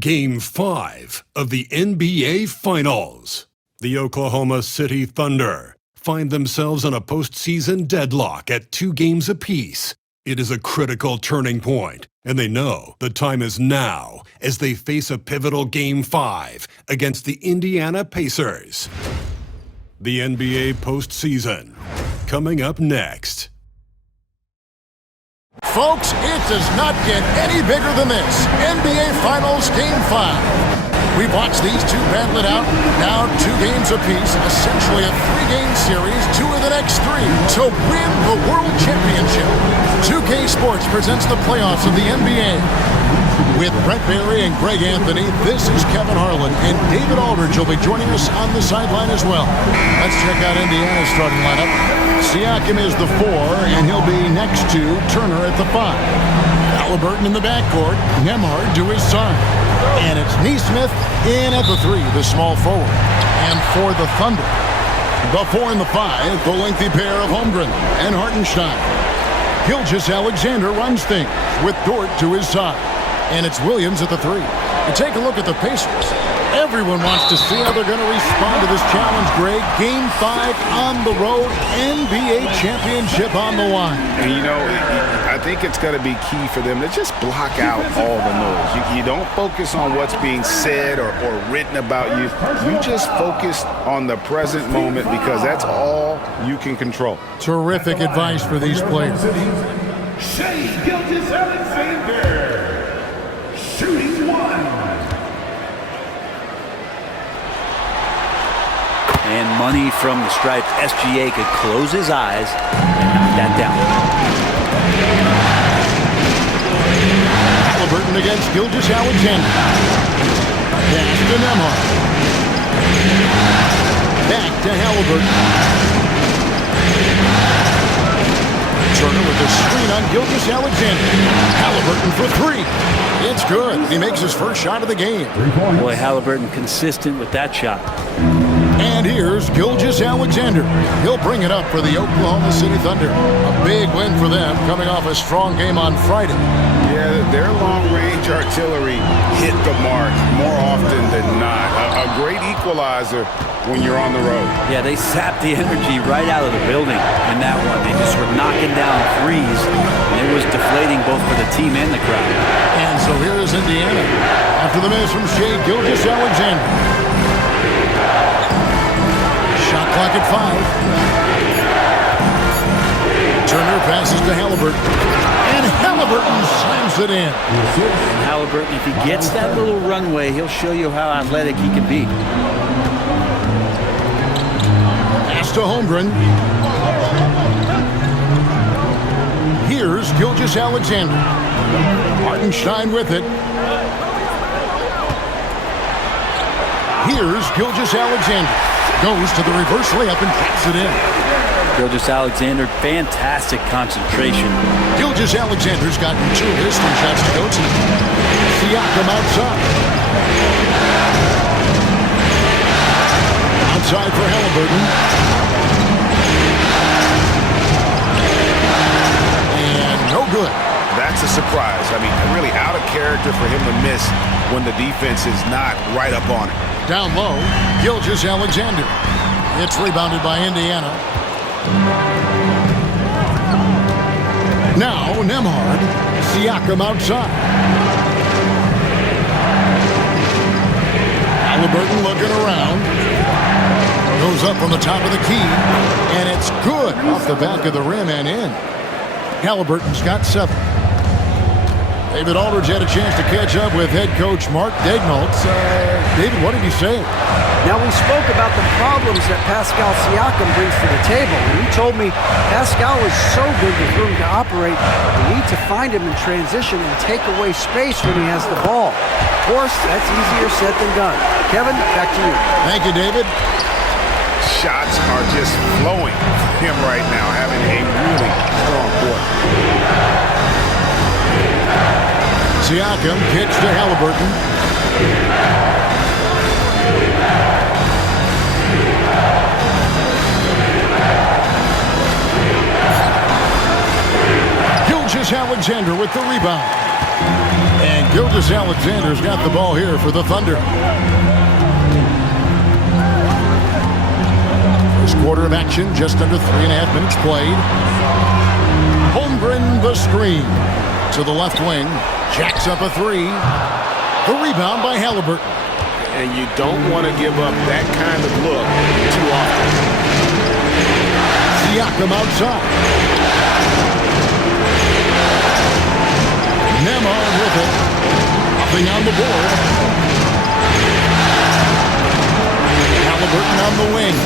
Game 5 of the NBA Finals. The Oklahoma City Thunder find themselves on a postseason deadlock at 2 games apiece. It is a critical turning point, and they know the time is now as they face a pivotal Game 5 against the Indiana Pacers. The NBA postseason, coming up next. Folks, it does not get any bigger than this. NBA Finals Game 5. We've watched these two battle it out. Now 2 games apiece. Essentially a 3-game series. 2 of the next 3 to win the World Championship. 2K Sports presents the playoffs of the NBA. With Brett Barry and Greg Anthony, this is Kevin Harlan, and David Aldridge will be joining us on the sideline as well. Let's check out Indiana's starting lineup. Siakam is the 4, and he'll be next to Turner at the 5. Halliburton in the backcourt, Nembhard to his side. And it's Nesmith in at the 3, the small forward. And for the Thunder, the 4 and the 5, the lengthy pair of Holmgren and Hartenstein. Gilgeous-Alexander runs things with Dort to his side. And it's Williams at the 3. And take a look at the Pacers. Everyone wants to see how they're going to respond to this challenge, Greg. Game 5 on the road, NBA championship on the line. And you know, I think it's going to be key for them to just block out all the noise. You don't focus on what's being said or written about you. You just focus on the present moment because that's all you can control. Terrific advice for these players. Shai Gilgeous-Alexander, shooting 1. And money from the stripes. SGA could close his eyes and knock that down. Halliburton against Gilgeous-Alexander. Pass to Nembhard. Back to Halliburton. Turner with the screen on Gilgeous-Alexander. Halliburton for 3. It's good. He makes his first shot of the game. Boy, Halliburton consistent with that shot. And here's Gilgeous-Alexander. He'll bring it up for the Oklahoma City Thunder. A big win for them, coming off a strong game on Friday. Yeah, their long-range artillery hit the mark more often than not. A great equalizer when you're on the road. Yeah, they sapped the energy right out of the building in that one. They just were knocking down threes, and it was deflating both for the team and the crowd. And so here is Indiana. After the miss from Shai Gilgeous-Alexander. Shot clock at 5. Turner passes to Halliburton. And Halliburton slams it in. And Halliburton, if he gets that little runway, he'll show you how athletic he can be. Pass to Holmgren. Here's Gilgeous-Alexander. Hartenstein with it. Here's Gilgeous-Alexander. Goes to the reverse layup and taps it in. Gilgeous-Alexander, fantastic concentration. Gilgeous-Alexander's gotten 2 listing shots to go to. Siakam outside. Outside for Halliburton. And no good. That's a surprise. I mean, really out of character for him to miss when the defense is not right up on it. Down low, Gilgeous-Alexander. It's rebounded by Indiana. Now Nembhard. Siakam outside. Halliburton looking around. Goes up on the top of the key. And it's good off the back of the rim and in. Halliburton's got 7. David Aldridge had a chance to catch up with head coach Mark Daignault. David, what did he say? Now, we spoke about the problems that Pascal Siakam brings to the table. And he told me Pascal is so good with room to operate. We need to find him in transition and take away space when he has the ball. Of course, that's easier said than done. Kevin, back to you. Thank you, David. Shots are just flowing for him right now, having a really strong quarter. Siakam kicks to Halliburton. Gilgeous-Alexander with the rebound. And Gilgeous-Alexander's got the ball here for the Thunder. First quarter of action, just under 3.5 minutes played. Holmgren the screen to the left wing. Jacks up a three. The rebound by Halliburton. And you don't want to give up that kind of look too often. Siakam outside. Nemar with it. Nothing on the board. Halliburton on the wing.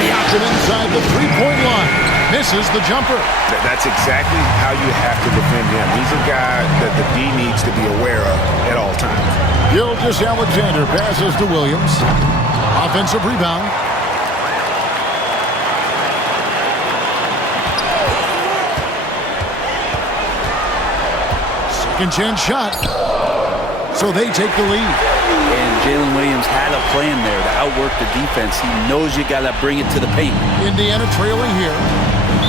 Siakam inside the three-point line. Misses the jumper. That's exactly how you have to defend him. He's a guy that the D needs to be aware of at all times. Gilgeous-Alexander passes to Williams. Offensive rebound. Second chance shot. So they take the lead. And Jalen Williams had a plan there to outwork the defense. He knows you got to bring it to the paint. Indiana trailing here.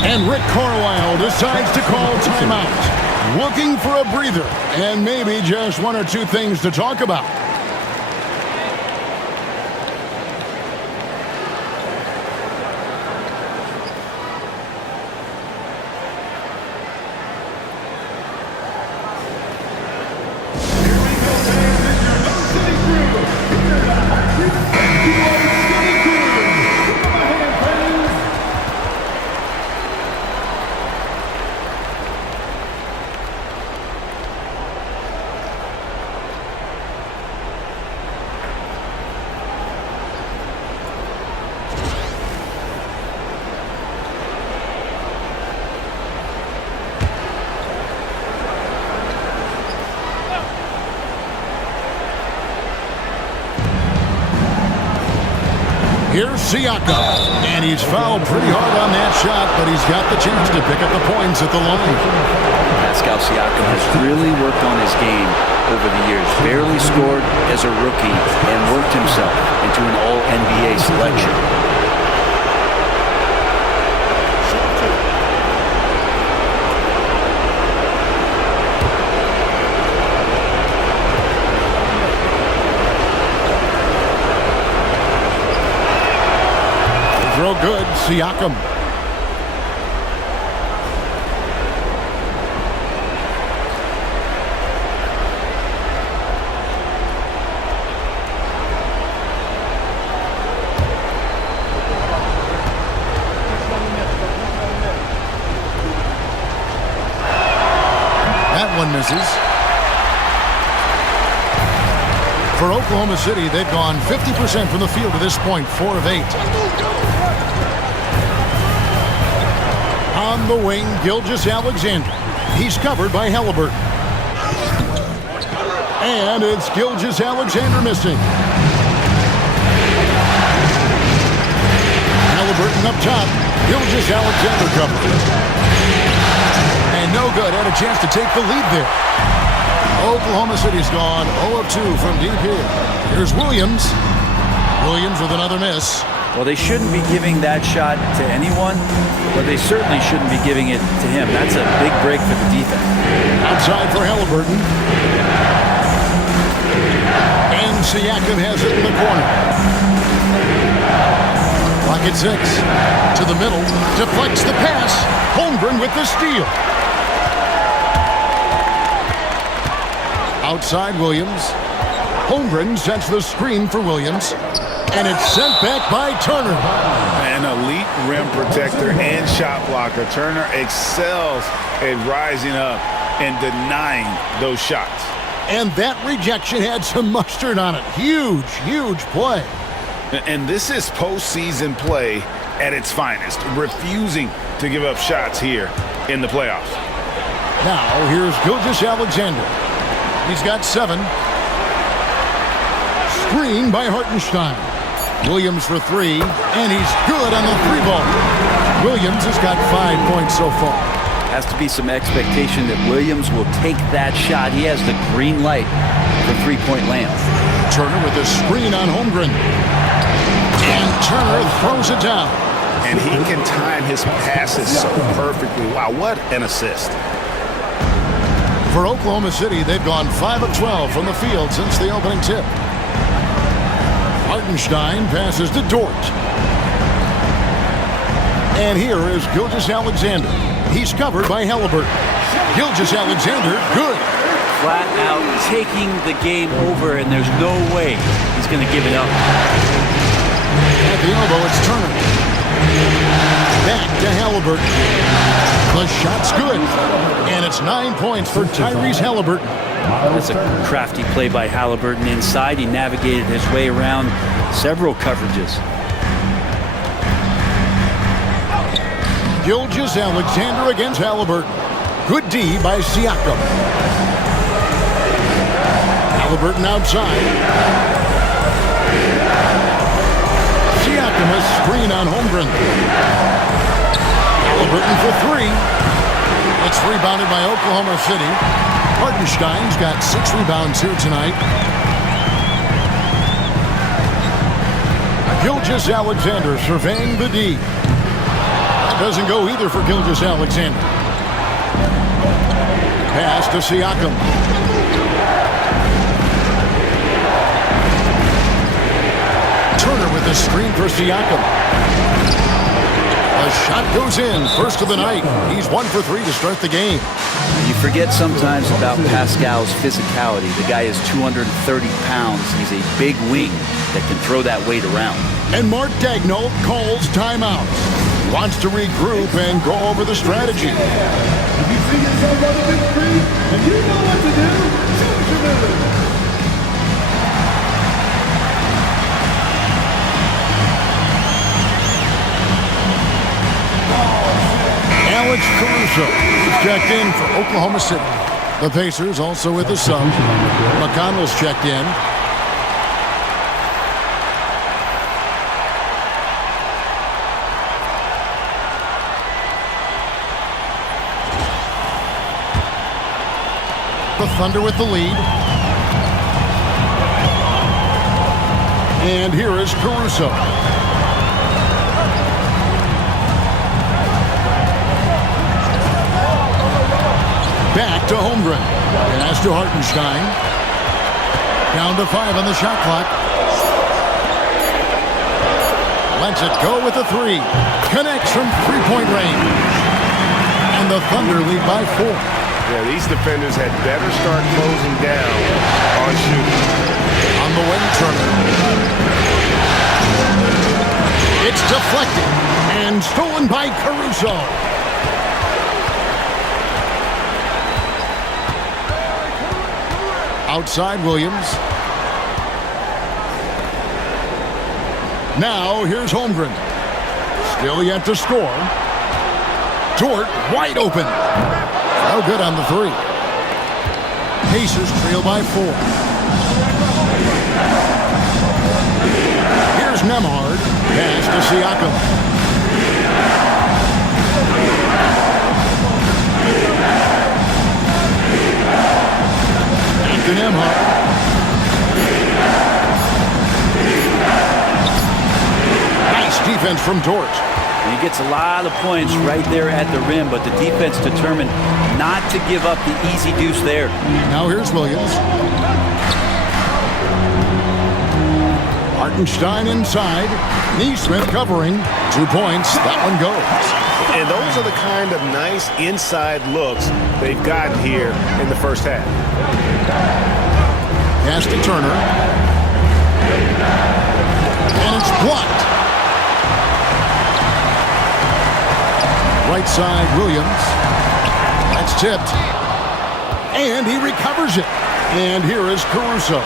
And Rick Carlisle decides to call timeout. Looking for a breather. And maybe just one or two things to talk about. Here's Siakam, and he's fouled pretty hard on that shot, but he's got the chance to pick up the points at the line. Pascal Siakam has really worked on his game over the years. Barely scored as a rookie and worked himself into an All-NBA selection. Throw good, Siakam. That one misses. For Oklahoma City, they've gone 50% from the field to this point, 4 of 8. On the wing, Gilgeous-Alexander. He's covered by Halliburton. And it's Gilgeous-Alexander missing. Halliburton up top. Gilgeous-Alexander covered. And no good. Had a chance to take the lead there. Oklahoma City's gone 0 of 2 from deep here. Here's Williams. Williams with another miss. Well, they shouldn't be giving that shot to anyone, but they certainly shouldn't be giving it to him. That's a big break for the defense. Outside for Halliburton. And Siakam has it in the corner. Clock at 6. To the middle. Deflects the pass. Holmgren with the steal. Outside Williams. Holmgren sets the screen for Williams. And it's sent back by Turner. An elite rim protector and shot blocker. Turner excels at rising up and denying those shots. And that rejection had some mustard on it. Huge, huge play. And this is postseason play at its finest. Refusing to give up shots here in the playoffs. Now, here's Gilgeous-Alexander. He's got 7. Screen by Hartenstein. Williams for 3, and he's good on the 3-ball. Williams has got 5 points so far. Has to be some expectation that Williams will take that shot. He has the green light for three-point land. Turner with a screen on Holmgren. And Turner throws it down. And he can time his passes so perfectly. Wow, what an assist. For Oklahoma City, they've gone 5 of 12 from the field since the opening tip. Hartenstein passes to Dort. And here is Gilgeous-Alexander. He's covered by Halliburton. Gilgeous-Alexander, good. Flat out taking the game over, and there's no way he's going to give it up. At the elbow, it's Turner. Back to Halliburton. The shot's good. And it's 9 points for Tyrese Halliburton. That's a crafty play by Halliburton inside. He navigated his way around several coverages. Gilgeous-Alexander against Halliburton. Good D by Siakam. Halliburton outside. Siakam a screen on Holmgren. Halliburton for three. It's rebounded by Oklahoma City. Hartenstein's got 6 rebounds here tonight. Gilgeous-Alexander surveying the D. That doesn't go either for Gilgeous-Alexander. Pass to Siakam. Turner with the screen for Siakam. A shot goes in, first of the night. He's 1 for 3 to start the game. You forget sometimes about Pascal's physicality. The guy is 230 pounds. He's a big wing that can throw that weight around. And Mark Daigneault calls timeout. Wants to regroup and go over the strategy. If you see yourself on the big screen and you know what to do, choose your move. Alex Caruso is checked in for Oklahoma City. The Pacers also with the sub. McConnell's checked in. The Thunder with the lead. And here is Caruso. Back to Holmgren. Pass to Hartenstein. Down to 5 on the shot clock. Lets it go with a 3. Connects from three-point range. And the Thunder lead by 4. Yeah, these defenders had better start closing down on shooting. On the wing, Turner. It's deflected and stolen by Caruso. Outside Williams. Now here's Holmgren. Still yet to score. Dort wide open. No good on the 3. Pacers trail by 4. Here's Nembhard. Pass to Siakam. To Nembhard. Nice defense from Dort. He gets a lot of points right there at the rim, but the defense determined not to give up the easy deuce there. Now here's Williams. Hartenstein inside. Neesmith covering. 2 points. That one goes. And those are the kind of nice inside looks they've gotten here in the first half. Pass to Turner. And it's blocked. Right side, Williams. That's tipped. And he recovers it. And here is Caruso.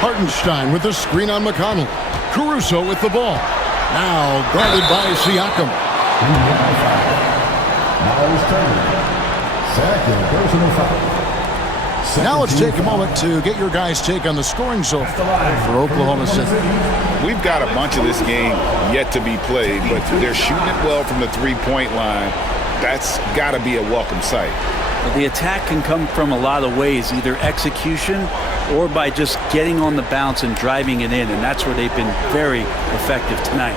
Hartenstein with a screen on McConnell. Caruso with the ball. Now guarded by Siakam. Miles Turner. Second personal foul. Now let's take a moment to get your guys' take on the scoring so far for Oklahoma City. We've got a bunch of this game yet to be played, but they're shooting it well from the three-point line. That's got to be a welcome sight. Well, the attack can come from a lot of ways, either execution or by just getting on the bounce and driving it in, and that's where they've been very effective tonight.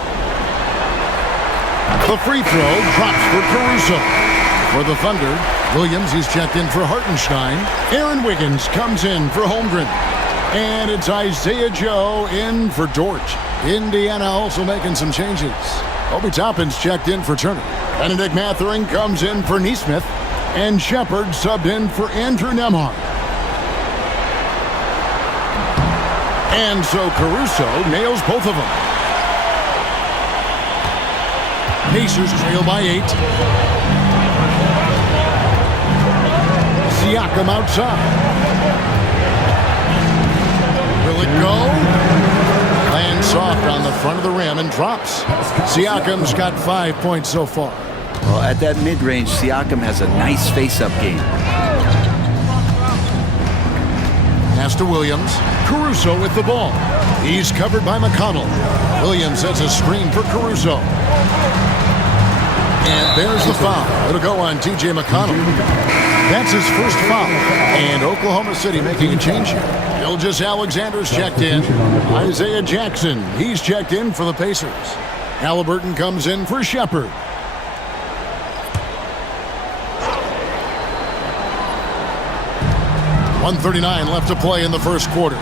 The free throw drops for Caruso. For the Thunder, Williams, he's checked in for Hartenstein. Aaron Wiggins comes in for Holmgren. And it's Isaiah Joe in for Dort. Indiana also making some changes. Obi Toppin's checked in for Turner. Benedict Mathurin comes in for Nesmith. And Shepard subbed in for Andrew Nembhard. And so Caruso nails both of them. Pacers trail by 8. Siakam outside. Will it go? Lands soft on the front of the rim and drops. Siakam's got 5 points so far. Well, at that mid-range, Siakam has a nice face-up game. Pass to Williams. Caruso with the ball. He's covered by McConnell. Williams sets a screen for Caruso. And there's the foul. It'll go on T.J. McConnell. That's his first foul. And Oklahoma City making a change here. Gilgeous-Alexander's checked in. Isaiah Jackson, he's checked in for the Pacers. Halliburton comes in for Shepard. .139 left to play in the first quarter.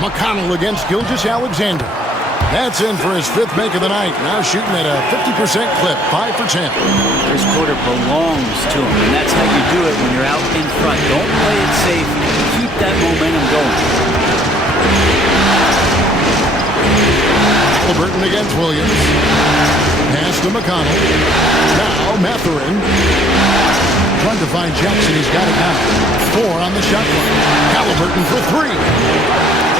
McConnell against Gilgeous-Alexander. That's in for his 5th make of the night. Now shooting at a 50% clip, 5 for 10. This quarter belongs to him, and that's how you do it when you're out in front. Don't play it safe. Keep that momentum going. Halliburton against Williams. Pass to McConnell. Now Mathurin. Trying to find Jackson. He's got it now. 4 on the shot clock. Halliburton for 3.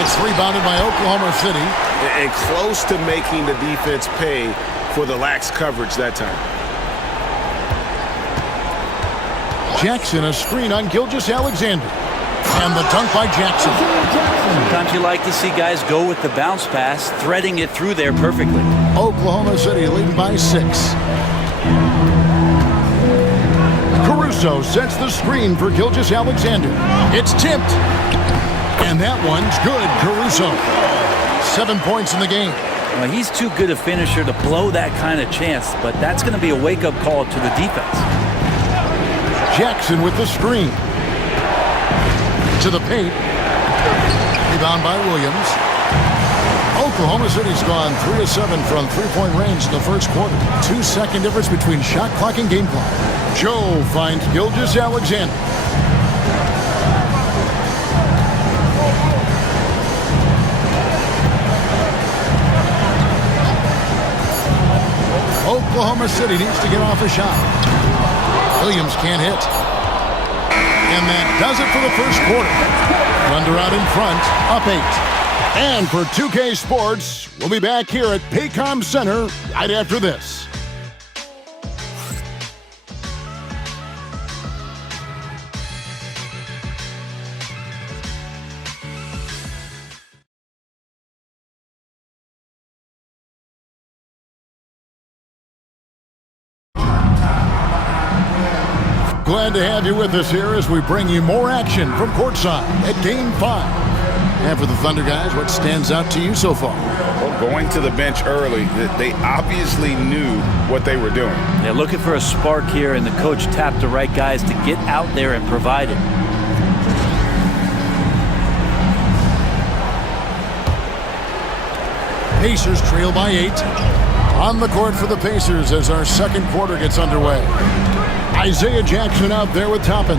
It's rebounded by Oklahoma City. And close to making the defense pay for the lax coverage that time. Jackson, a screen on Gilgeous-Alexander. And the dunk by Jackson. Sometimes you like to see guys go with the bounce pass, threading it through there perfectly. Oklahoma City leading by 6. Caruso sets the screen for Gilgeous-Alexander. It's tipped. And that one's good, Caruso. 7 points in the game. Well, he's too good a finisher to blow that kind of chance, but that's going to be a wake-up call to the defense. Jackson with the screen. To the paint. Rebound by Williams. Oklahoma City's gone 3 of 7 from three-point range in the first quarter. 2-second difference between shot clock and game clock. Joe finds Gilgeous-Alexander. Oklahoma City needs to get off a shot. Williams can't hit. And that does it for the first quarter. Thunder out in front, up 8. And for 2K Sports, we'll be back here at Paycom Center right after this. Glad to have you with us here as we bring you more action from courtside at Game 5. And for the Thunder guys, what stands out to you so far? Well, going to the bench early, they obviously knew what they were doing. They're looking for a spark here, and the coach tapped the right guys to get out there and provide it. Pacers trail by 8. On the court for the Pacers as our second quarter gets underway. Isaiah Jackson out there with Toppin.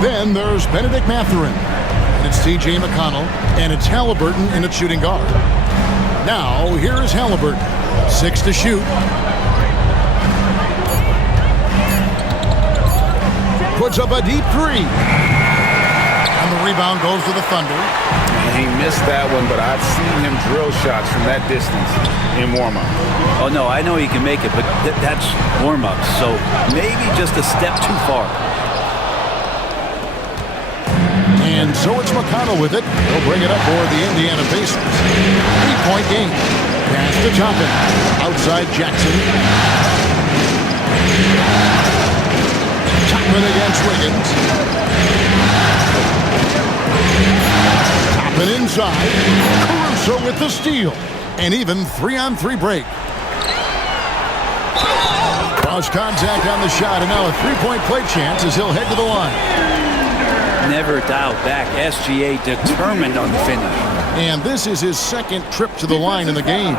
Then there's Benedict Mathurin. And it's T.J. McConnell. And it's Halliburton in at shooting guard. Now, here is Halliburton. 6 to shoot. Puts up a deep 3. And the rebound goes to the Thunder. He missed that one, but I've seen him drill shots from that distance in warm-up. Oh, no, I know he can make it, but that's warm-up, so maybe just a step too far. And so it's McConnell with it. He'll bring it up for the Indiana Pacers. 3-point game. Pass to Toppin. Outside Jackson. Toppin against Wiggins. Toppin inside. Caruso with the steal. An even 3-on-3 break. Draws contact on the shot, and now a three-point play chance as he'll head to the line. Never dialed back. SGA determined on the finish. And this is his second trip to the line in the game.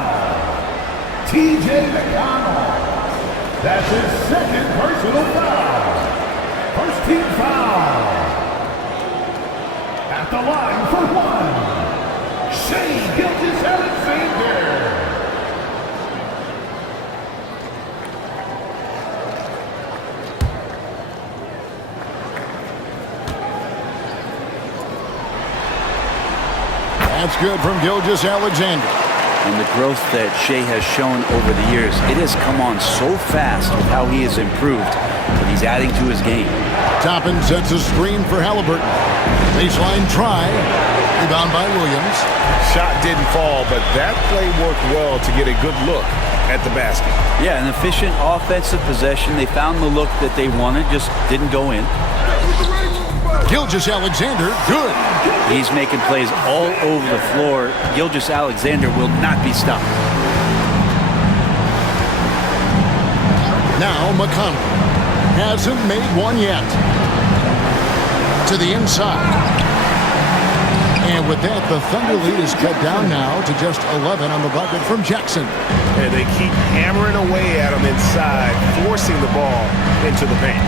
T.J. McConnell. That's his second personal foul. First team foul. At the line for one, Shai Gilgeous-Alexander. That's good from Gilgeous-Alexander. And the growth that Shai has shown over the years, it has come on so fast with how he has improved, but he's adding to his game. Toppin sets a screen for Halliburton. Baseline try. Rebound by Williams. Shot didn't fall, but that play worked well to get a good look at the basket. Yeah, an efficient offensive possession. They found the look that they wanted, just didn't go in. Gilgeous-Alexander, good. He's making plays all over the floor. Gilgeous-Alexander will not be stopped. Now McConnell hasn't made one yet. To the inside. And with that, the Thunder lead is cut down now to just 11 on the bucket from Jackson. And they keep hammering away at him inside, forcing the ball into the paint.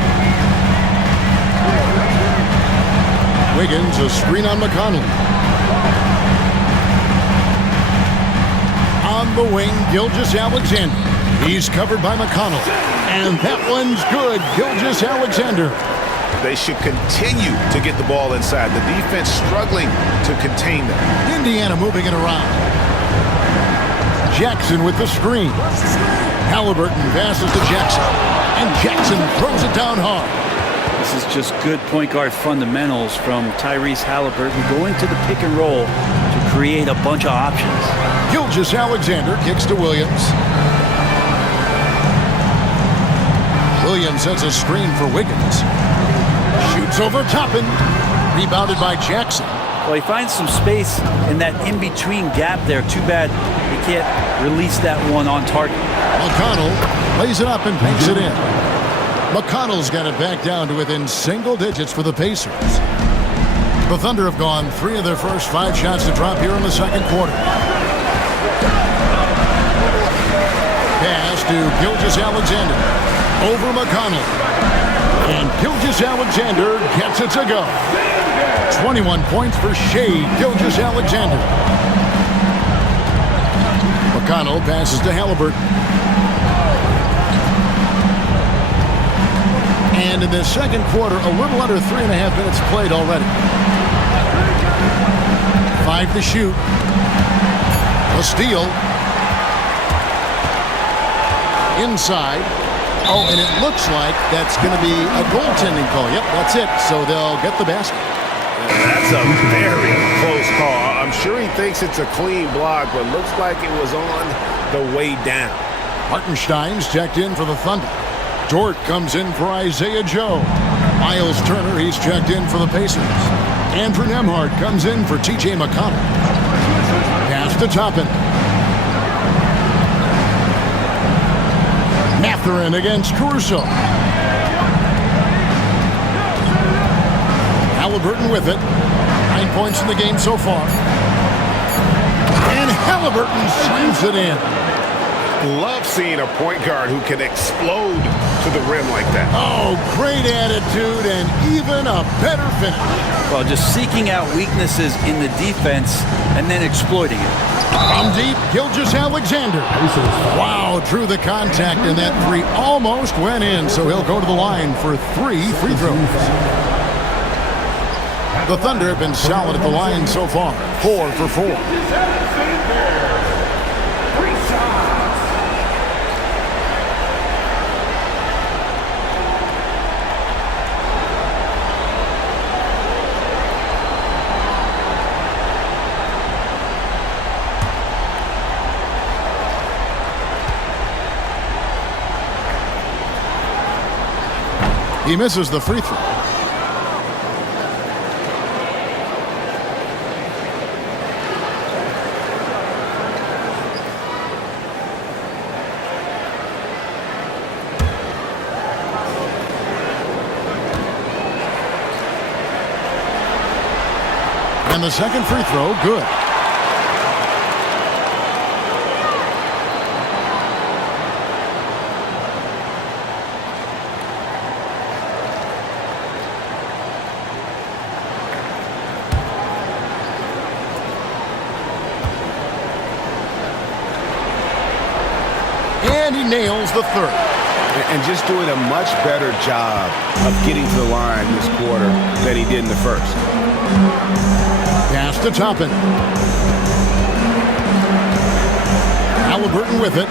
Wiggins, a screen on McConnell. On the wing, Gilgeous-Alexander. He's covered by McConnell. And that one's good. Gilgeous-Alexander. They should continue to get the ball inside. The defense struggling to contain them. Indiana moving it around. Jackson with the screen. Halliburton passes to Jackson. And Jackson throws it down hard. This is just good point guard fundamentals from Tyrese Halliburton, going to the pick and roll to create a bunch of options. Gilgeous-Alexander kicks to Williams. Williams sets a screen for Wiggins. Shoots over Toppin. Rebounded by Jackson. Well, he finds some space in that in-between gap there. Too bad he can't release that one on target. McConnell lays it up and banks it in. McConnell's got it back down to within single digits for the Pacers. The Thunder have gone 3 of their first 5 shots to drop here in the second quarter. Pass to Gilgeous-Alexander. Over McConnell. And Gilgeous-Alexander gets it to go. 21 points for Shai Gilgeous-Alexander. McConnell passes to Halliburton. And in the second quarter, a little under 3.5 minutes played already. 5 to shoot. A steal. Inside. Oh, and it looks like that's going to be a goaltending call. Yep, that's it. So they'll get the basket. That's a very close call. I'm sure he thinks it's a clean block, but looks like it was on the way down. Hartenstein's checked in for the Thunder. Dort comes in for Isaiah Joe. Miles Turner, he's checked in for the Pacers. Andrew Nembhard comes in for T.J. McConnell. Pass to Toppin. Mathurin against Caruso. Halliburton with it. 9 points in the game so far. And Halliburton slams it in. Love seeing a point guard who can explode to the rim like that. Oh, great attitude and even a better finish. Well, just seeking out weaknesses in the defense and then exploiting it. From deep, Gilgeous-Alexander. Wow, drew the contact, and that 3 almost went in, so he'll go to the line for 3 free throws. The Thunder have been solid at the line so far, 4 for 4. He misses the free throw. And the second free throw, good. And he nails the third. And just doing a much better job of getting to the line this quarter than he did in the first. Pass to Toppin. Halliburton with it.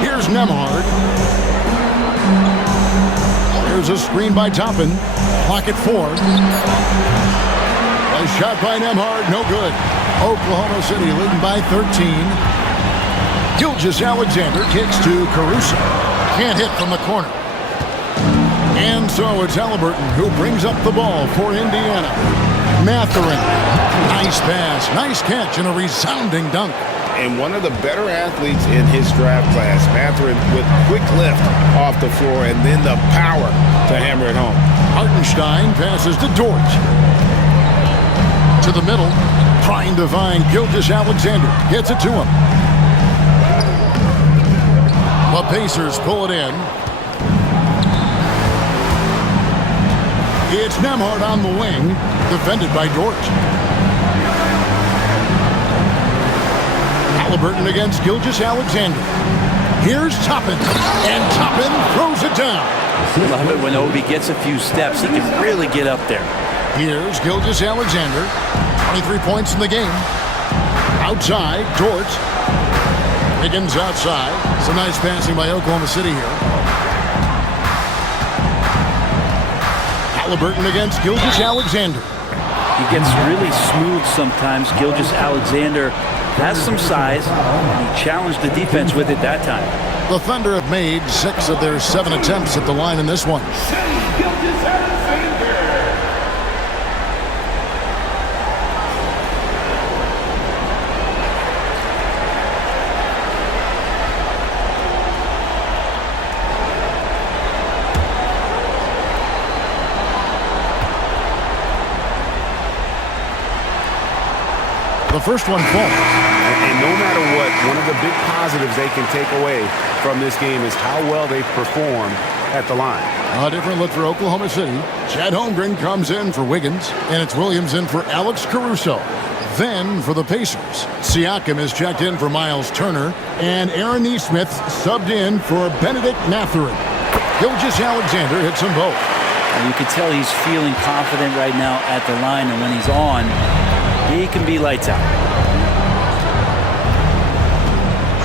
Here's Nembhard. There's a screen by Toppin. Clock at 4. A shot by Nembhard, no good. Oklahoma City leading by 13. Gilgeous-Alexander kicks to Caruso. Can't hit from the corner. And so it's Halliburton who brings up the ball for Indiana. Mathurin. Nice pass, nice catch, and a resounding dunk. And one of the better athletes in his draft class, Mathurin, with quick lift off the floor and then the power to hammer it home. Hartenstein passes to Dort. To the middle, trying to find Gilgeous-Alexander. Gets it to him. The Pacers pull it in. It's Nembhard on the wing, defended by Dort. Halliburton against Gilgeous-Alexander. Here's Toppin, and Toppin throws it down. Love it when Obi gets a few steps. He can really get up there. Here's Gilgeous-Alexander. 23 points in the game. Outside, Dort. Higgins outside. Some nice passing by Oklahoma City here. Halliburton against Gilgeous-Alexander. He gets really smooth sometimes. Gilgeous-Alexander has some size, and he challenged the defense with it that time. The Thunder have made 6 of their 7 attempts at the line in this one. The first one falls. And no matter what, one of the big positives they can take away from this game is how well they perform at the line. A different look for Oklahoma City. Chad Holmgren comes in for Wiggins, and it's Williams in for Alex Caruso. Then for the Pacers, Siakam is checked in for Miles Turner, and Aaron Nesmith subbed in for Benedict Mathurin. Gilgeous-Alexander hits them both. And you can tell he's feeling confident right now at the line, and when he's on, he can be lights out.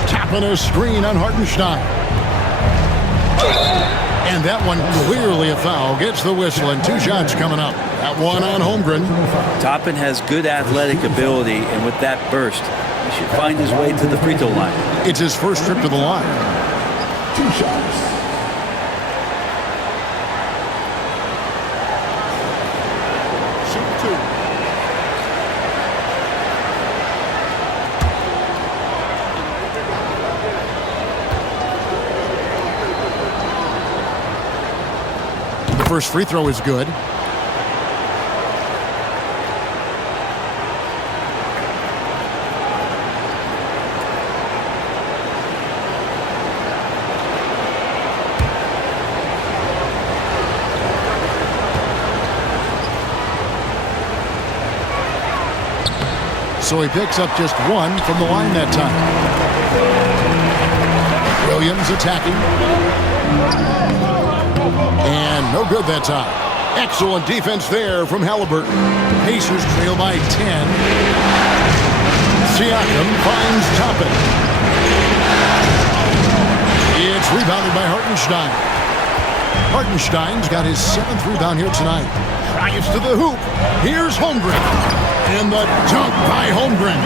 Tapping a screen on Hartenstein. And that one clearly a foul. Gets the whistle, and 2 shots coming up. That one on Holmgren. Toppin has good athletic ability, and with that burst, he should find his way to the free throw line. It's his first trip to the line. 2 shots. First free throw is good. So he picks up just 1 from the line that time. Williams attacking. And no good that time. Excellent defense there from Halliburton. Pacers trail by 10. Siakam finds Toppin. It's rebounded by Hartenstein. Hartenstein's got his 7th rebound here tonight. Drives to the hoop. Here's Holmgren. And the dunk by Holmgren.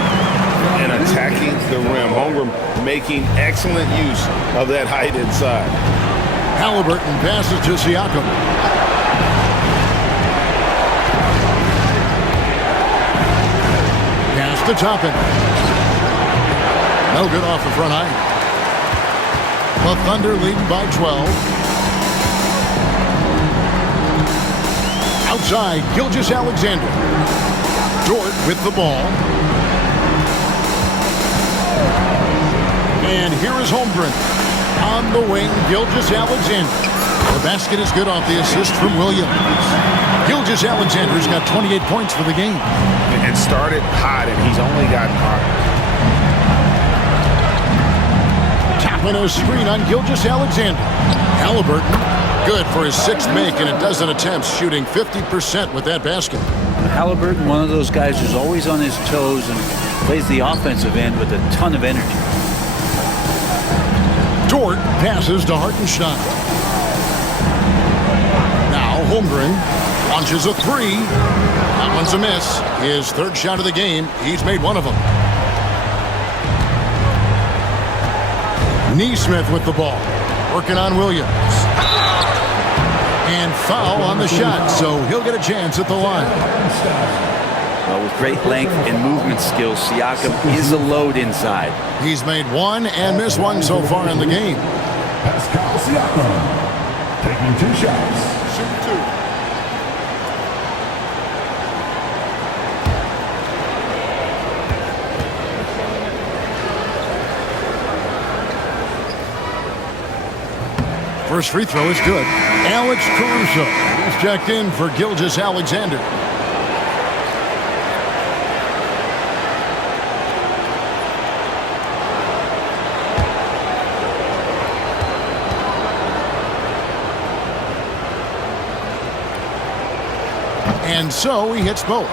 And attacking the rim. Holmgren making excellent use of that height inside. Halliburton passes to Siakam. Pass to Toppin. No good off the front eye. The Thunder leading by 12. Outside, Gilgeous-Alexander. Dort with the ball. And here is Holmgren. On the wing, Gilgeous-Alexander. The basket is good off the assist from Williams. Gilgeous-Alexander's got 28 points for the game. It started hot, and he's only gotten hotter. Tapping a screen on Gilgeous-Alexander. Halliburton, good for his 6th make in a dozen attempts, shooting 50% with that basket. Halliburton, one of those guys who's always on his toes and plays the offensive end with a ton of energy. Dort passes to Hartenstein. Now Holmgren launches a 3. That one's a miss. His 3rd shot of the game. He's made one of them. Neesmith with the ball. Working on Williams. And foul on the shot, so he'll get a chance at the line. Well, with great length and movement skills, Siakam is a load inside. He's made one and missed one so far in the game. Pascal Siakam taking 2 shots. Shoot 2. First free throw is good. Alex Caruso is checked in for Gilgeous-Alexander. And so he hits both.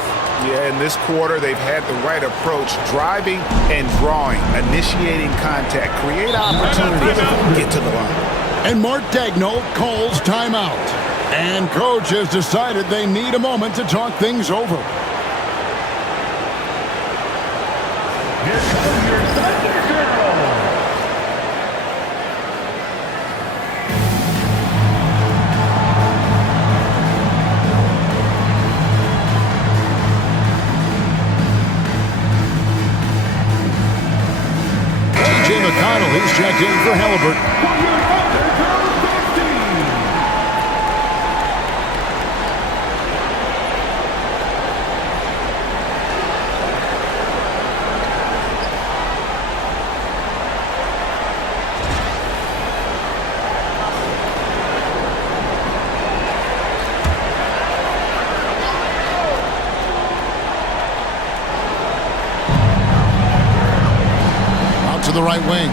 Yeah, in this quarter, they've had the right approach, driving and drawing, initiating contact, create opportunities, get to the line. And Mark Daigneault calls timeout. And coach has decided they need a moment to talk things over. Here comes your Thunder Girl. T.J. McConnell, he's checked in for Halliburton. To the right wing.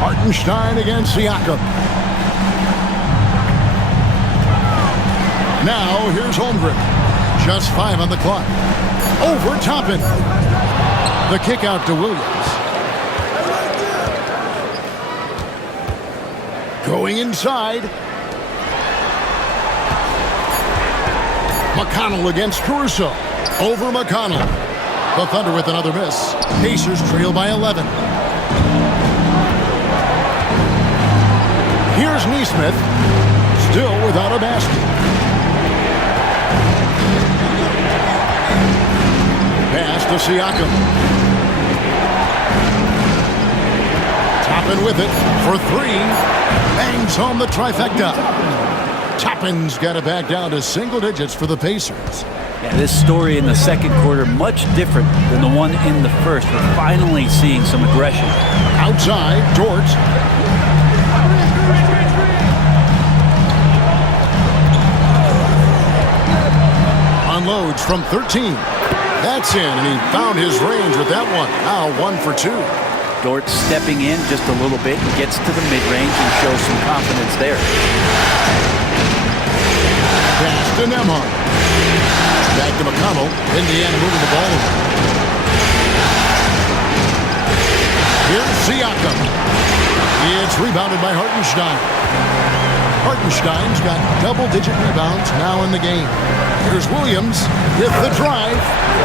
Hartenstein against Siakam. Now here's Holmgren. Just 5 on the clock. Over Toppin. The kick out to Williams. Going inside. McConnell against Caruso. Over McConnell. The Thunder with another miss. Pacers trail by 11. Here's Neesmith. Still without a basket. Pass to Siakam. Toppin with it for 3. Bangs home the trifecta. Toppin's got it back down to single digits for the Pacers. Yeah, this story in the second quarter much different than the one in the first. We're finally seeing some aggression. Outside, Dort. Unloads from 13. That's in, and he found his range with that one. Now 1 for 2. Dort stepping in just a little bit, gets to the mid-range and shows some confidence there. Pass to Nembhard. Back to McConnell. Indiana moving the ball. Here's Siakam. It's rebounded by Hartenstein. Hartenstein's got double-digit rebounds now in the game. Here's Williams with the drive.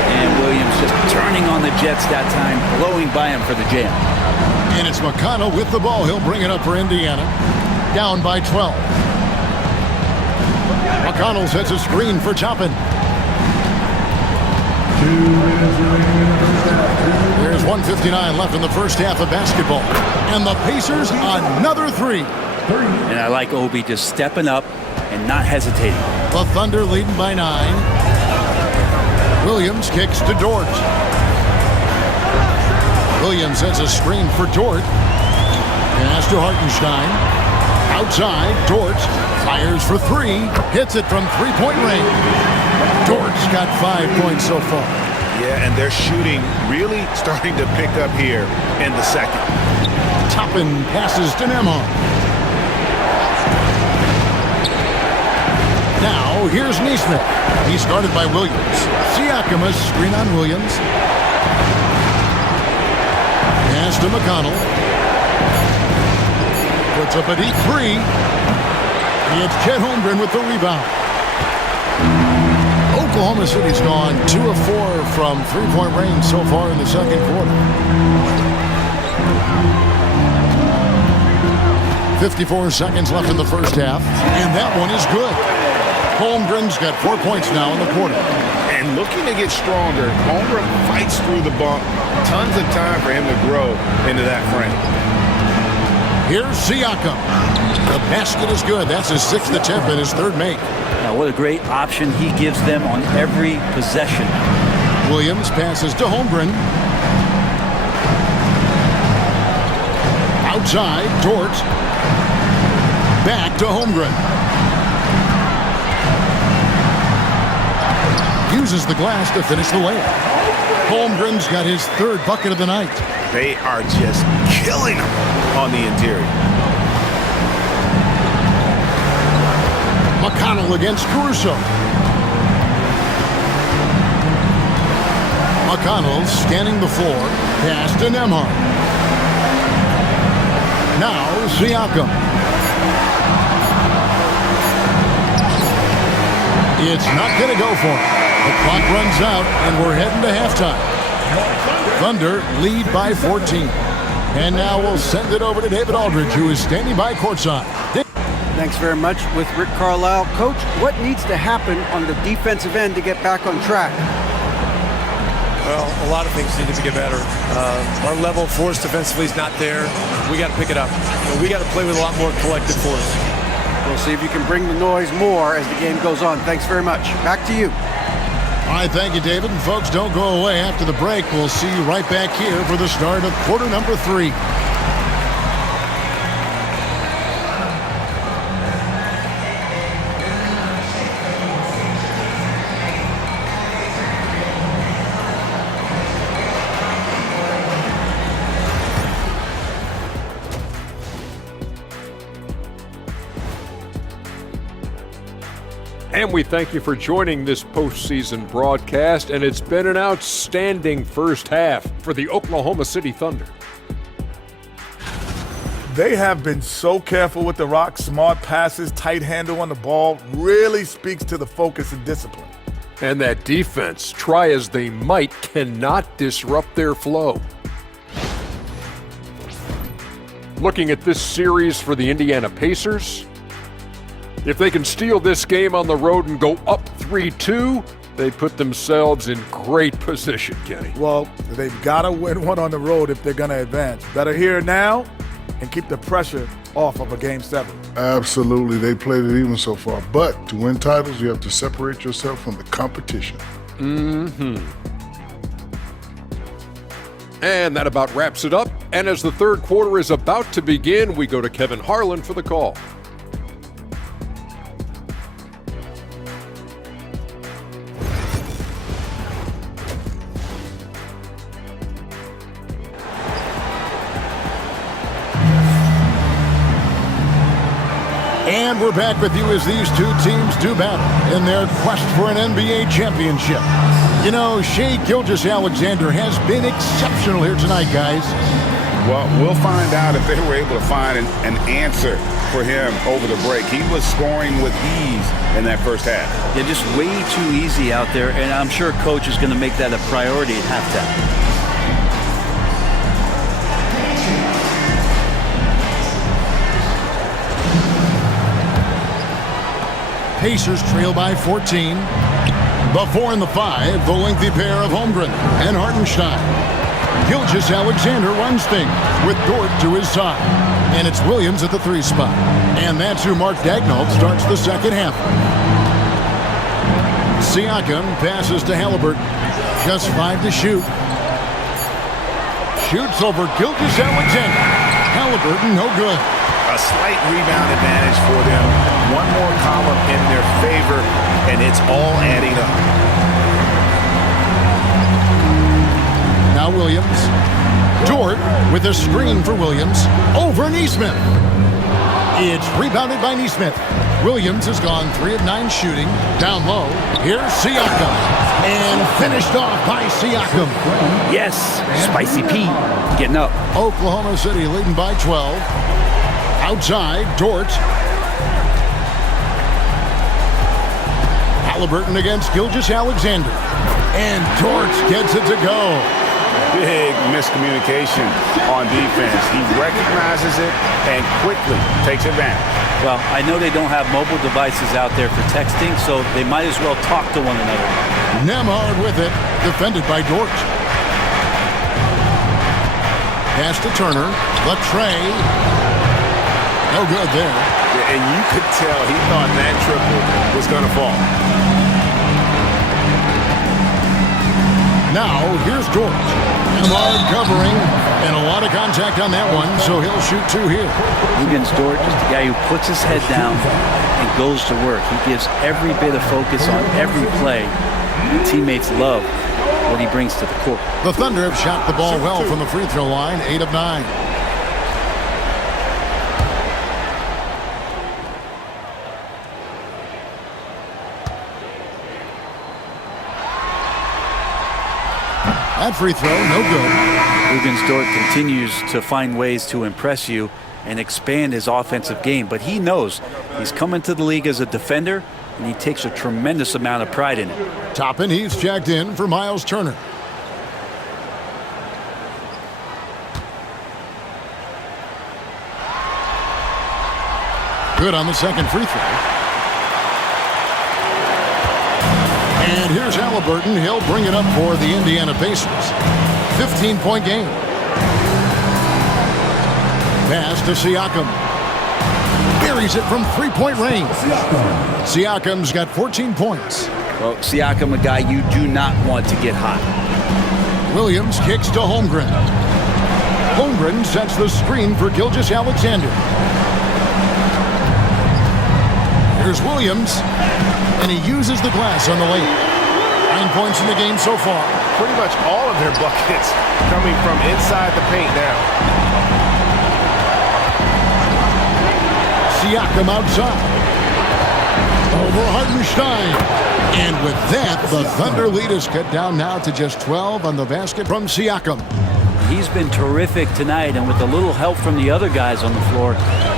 And Williams just turning on the Jets that time, blowing by him for the jam. And it's McConnell with the ball. He'll bring it up for Indiana. Down by 12. McConnell sets a screen for Toppin. 2 minutes remaining in the first half. There's 1:59 left in the first half of basketball. And the Pacers another 3. And I like Obi just stepping up and not hesitating. The Thunder leading by 9. Williams kicks to Dort. Williams sets a screen for Dort. Pass to Hartenstein. Outside, Dort fires for 3. Hits it from three-point range. Dort's got 5 points so far. Yeah, and their shooting really starting to pick up here in the second. Toppin passes to Nembhard. Now, here's Neesmith. He's guarded by Williams. Siakam a screen on Williams. Pass to McConnell. Puts up a deep 3. It's Chet Holmgren with the rebound. Oklahoma City's gone 2 of 4 from three-point range so far in the second quarter. 54 seconds left in the first half, and that one is good. Holmgren's got 4 points now in the quarter. And looking to get stronger, Holmgren fights through the bump. Tons of time for him to grow into that frame. Here's Siakam. The basket is good. That's his 6th attempt and his 3rd make. Now, what a great option he gives them on every possession. Williams passes to Holmgren. Outside, Dort. Back to Holmgren. Uses the glass to finish the layup. Holmgren's got his 3rd bucket of the night. They are just killing him on the interior. McConnell against Caruso. McConnell scanning the floor. Pass to Nembhard. Now Siakam. It's not going to go for him. The clock runs out, and we're heading to halftime. Thunder lead by 14. And now we'll send it over to David Aldridge, who is standing by courtside. Thanks very much with Rick Carlisle. Coach, what needs to happen on the defensive end to get back on track? Well, a lot of things need to get better. Our level of force defensively is not there. We got to pick it up. We got to play with a lot more collective force. We'll see if you can bring the noise more as the game goes on. Thanks very much. Back to you. All right, thank you, David. And folks, don't go away. After the break, we'll see you right back here for the start of quarter number 3. And we thank you for joining this postseason broadcast, and it's been an outstanding first half for the Oklahoma City Thunder. They have been so careful with the rock. Smart passes, tight handle on the ball, really speaks to the focus and discipline. And that defense, try as they might, cannot disrupt their flow. Looking at this series for the Indiana Pacers, if they can steal this game on the road and go up 3-2, they put themselves in great position, Kenny. Well, they've got to win one on the road if they're going to advance. Better here now and keep the pressure off of a Game 7. Absolutely. They played it even so far. But to win titles, you have to separate yourself from the competition. Mm-hmm. And that about wraps it up. And as the third quarter is about to begin, we go to Kevin Harlan for the call. And we're back with you as these two teams do battle in their quest for an NBA championship. You know, Shai Gilgeous-Alexander has been exceptional here tonight, guys. Well, we'll find out if they were able to find an answer for him over the break. He was scoring with ease in that first half. Yeah, just way too easy out there, and I'm sure Coach is going to make that a priority at halftime. Pacers trail by 14. The 4 and the 5, the lengthy pair of Holmgren and Hartenstein. Gilgeous-Alexander runs things with Dort to his side. And it's Williams at the 3 spot. And that's who Mark Daigneault starts the second half. Siakam passes to Halliburton. Just 5 to shoot. Shoots over Gilgeous-Alexander. Halliburton, no good. A slight rebound advantage for them. One more column in their favor, and it's all adding up. Now Williams. Dort with a screen for Williams. Over Nesmith. It's rebounded by Nesmith. Williams has gone 3 of 9 shooting. Down low. Here's Siakam. And finished off by Siakam. Yes, Spicy P getting up. Oklahoma City leading by 12. Outside, Dort. Halliburton against Gilgeous-Alexander. And Dort gets it to go. Big miscommunication on defense. He recognizes it and quickly takes advantage. Well, I know they don't have mobile devices out there for texting, so they might as well talk to one another. Nembhard with it, defended by Dort. Pass to Turner. Latrey. No good there. And you could tell he thought that triple was going to fall. Now, here's Dort. Nembhard covering, and a lot of contact on that one, so he'll shoot 2 here. Against Dort is the guy who puts his head down and goes to work. He gives every bit of focus on every play. And teammates love what he brings to the court. The Thunder have shot the ball well from the free throw line, 8 of 9. That free throw, no good. Dort continues to find ways to impress you and expand his offensive game, but he knows he's coming to the league as a defender, and he takes a tremendous amount of pride in it. Toppin, he's checked in for Miles Turner. Good on the second free throw. And here's Halliburton. He'll bring it up for the Indiana Pacers. 15-point game. Pass to Siakam. Buries it from 3-point range. Siakam's got 14 points. Well, Siakam, a guy you do not want to get hot. Williams kicks to Holmgren. Holmgren sets the screen for Gilgeous-Alexander. Here's Williams, and he uses the glass on the lane. 9 points in the game so far. Pretty much all of their buckets coming from inside the paint now. Siakam outside. Over Hartenstein. And with that, the Thunder lead is cut down now to just 12 on the basket from Siakam. He's been terrific tonight, and with a little help from the other guys on the floor,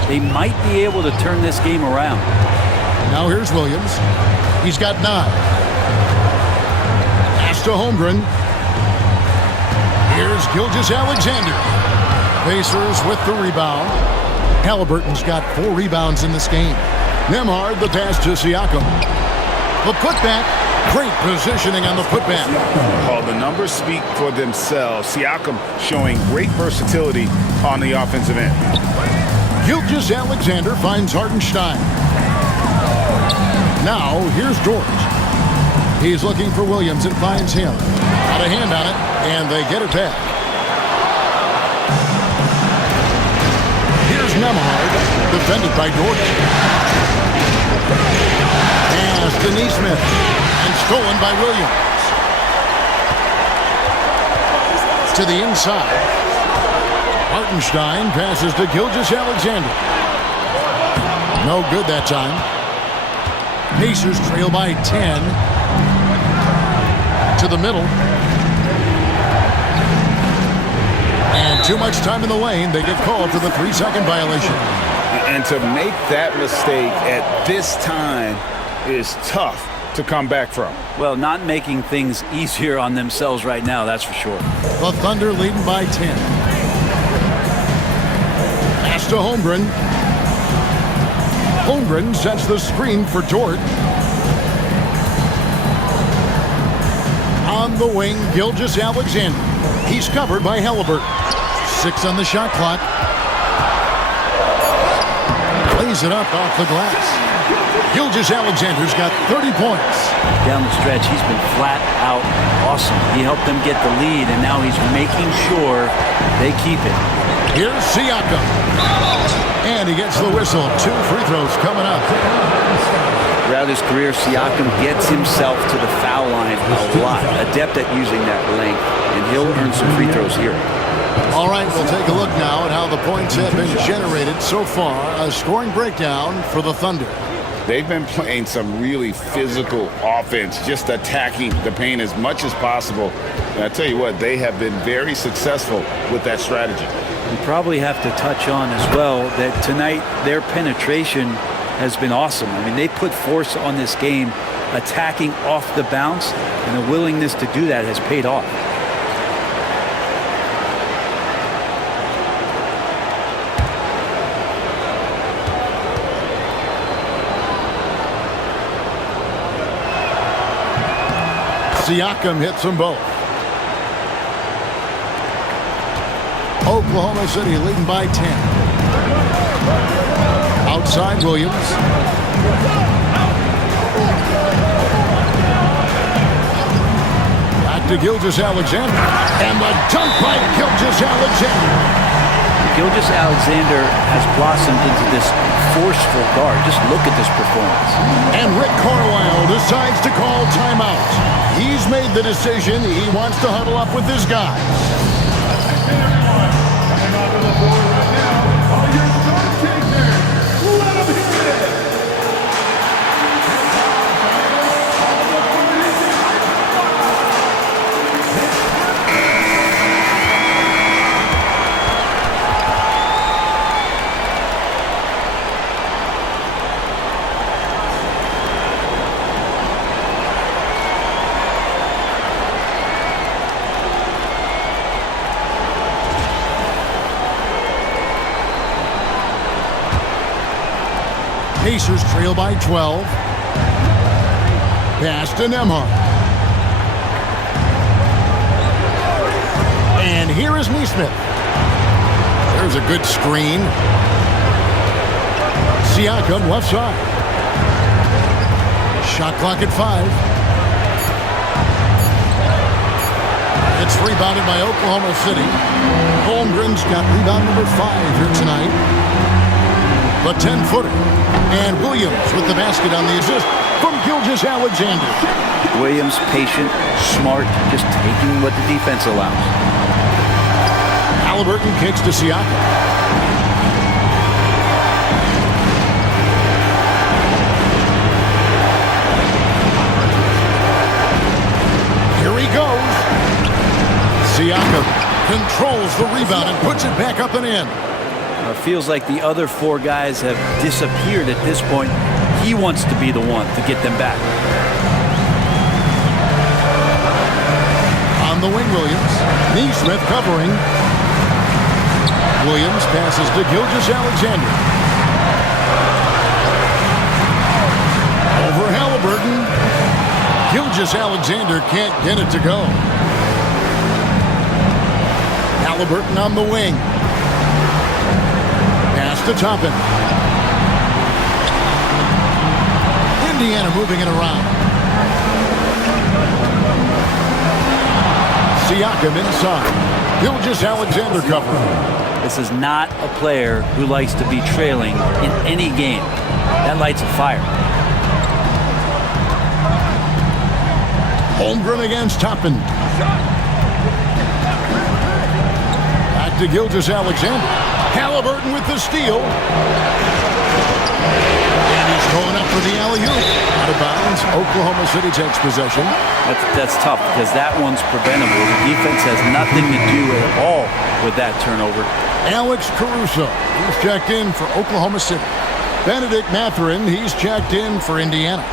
they might be able to turn this game around. Now here's Williams. He's got 9. Pass to Holmgren. Here's Gilgeous-Alexander. Pacers with the rebound. Halliburton's got 4 rebounds in this game. Nembhard the pass to Siakam. The putback. Great positioning on the putback. Well, the numbers speak for themselves. Siakam showing great versatility on the offensive end. Gilgeous-Alexander finds Hartenstein. Now, here's Dort. He's looking for Williams and finds him. Got a hand on it, and they get it back. Here's Nembhard, defended by Dort. Pass to Nesmith, and stolen by Williams. To the inside. Hartenstein passes to Gilgeous-Alexander. No good that time. Pacers trail by 10. To the middle. And too much time in the lane. They get called for the 3-second violation. And to make that mistake at this time is tough to come back from. Well, not making things easier on themselves right now, that's for sure. The Thunder leading by 10. Pass to Holmgren. Holmgren sets the screen for Dort. On the wing, Gilgeous-Alexander. He's covered by Halliburton. 6 on the shot clock. Lays it up off the glass. Gilgeous-Alexander's got 30 points. Down the stretch, he's been flat out awesome. He helped them get the lead, and now he's making sure they keep it. Here's Siakam. And he gets the whistle. 2 free throws coming up. Throughout his career, Siakam gets himself to the foul line a lot. Adept at using that length, and he'll earn some free throws here. All right, we'll take a look now at how the points have been generated so far. A scoring breakdown for the Thunder. They've been playing some really physical offense, just attacking the paint as much as possible. And I tell you what, they have been very successful with that strategy. We probably have to touch on as well that tonight their penetration has been awesome. I mean, they put force on this game, attacking off the bounce, and the willingness to do that has paid off. Siakam hits them both. Oklahoma City leading by 10. Outside Williams. Back to Gilgeous-Alexander. And the dunk by Gilgeous-Alexander. Gilgeous-Alexander has blossomed into this forceful guard. Just look at this performance. And Rick Carlisle decides to call timeout. He's made the decision. He wants to huddle up with his guys. Pacers trail by 12. Pass to Nembhard. And here is Nesmith. There's a good screen. Siakam left side. Shot clock at 5. It's rebounded by Oklahoma City. Holmgren's got rebound number 5 here tonight. The 10-footer. And Williams with the basket on the assist from Gilgeous-Alexander. Williams, patient, smart, just taking what the defense allows. Halliburton kicks to Siakam. Here he goes. Siakam controls the rebound and puts it back up and in. It feels like the other 4 guys have disappeared at this point. He wants to be the one to get them back. On the wing, Williams. Nesmith covering. Williams passes to Gilgeous-Alexander. Over Halliburton. Gilgeous-Alexander can't get it to go. Halliburton on the wing. To Toppin. Indiana moving it around. Siakam inside. Gilgeous-Alexander covering. This is not a player who likes to be trailing in any game. That lights a fire. Holmgren against Toppin. Back to Gilgeous-Alexander. Halliburton with the steal. And he's going up for the alley-oop. Out of bounds. Oklahoma City takes possession. That's tough because that one's preventable. The defense has nothing to do at all with that turnover. Alex Caruso, he's checked in for Oklahoma City. Benedict Mathurin, he's checked in for Indiana.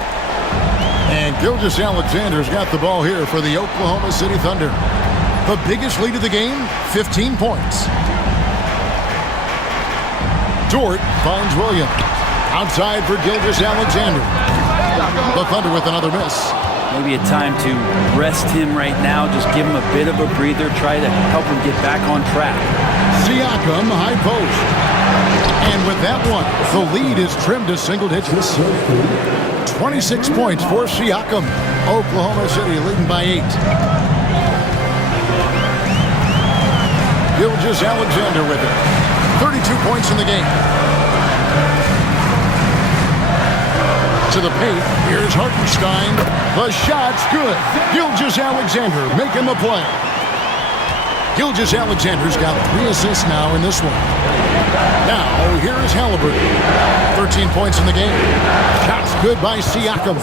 And Gilgeous-Alexander's got the ball here for the Oklahoma City Thunder. The biggest lead of the game, 15 points. Dort finds Williams. Outside for Gilgeous-Alexander. The Thunder with another miss. Maybe a time to rest him right now. Just give him a bit of a breather. Try to help him get back on track. Siakam, high post. And with that one, the lead is trimmed to single digits. 26 points for Siakam. Oklahoma City leading by 8. Gilgeous-Alexander with it. 32 points in the game. To the paint. Here's Hartenstein. The shot's good. Gilgeous-Alexander making the play. Gilgeous-Alexander's got 3 assists now in this one. Now, here is Halliburton. 13 points in the game. Shot's good by Siakam.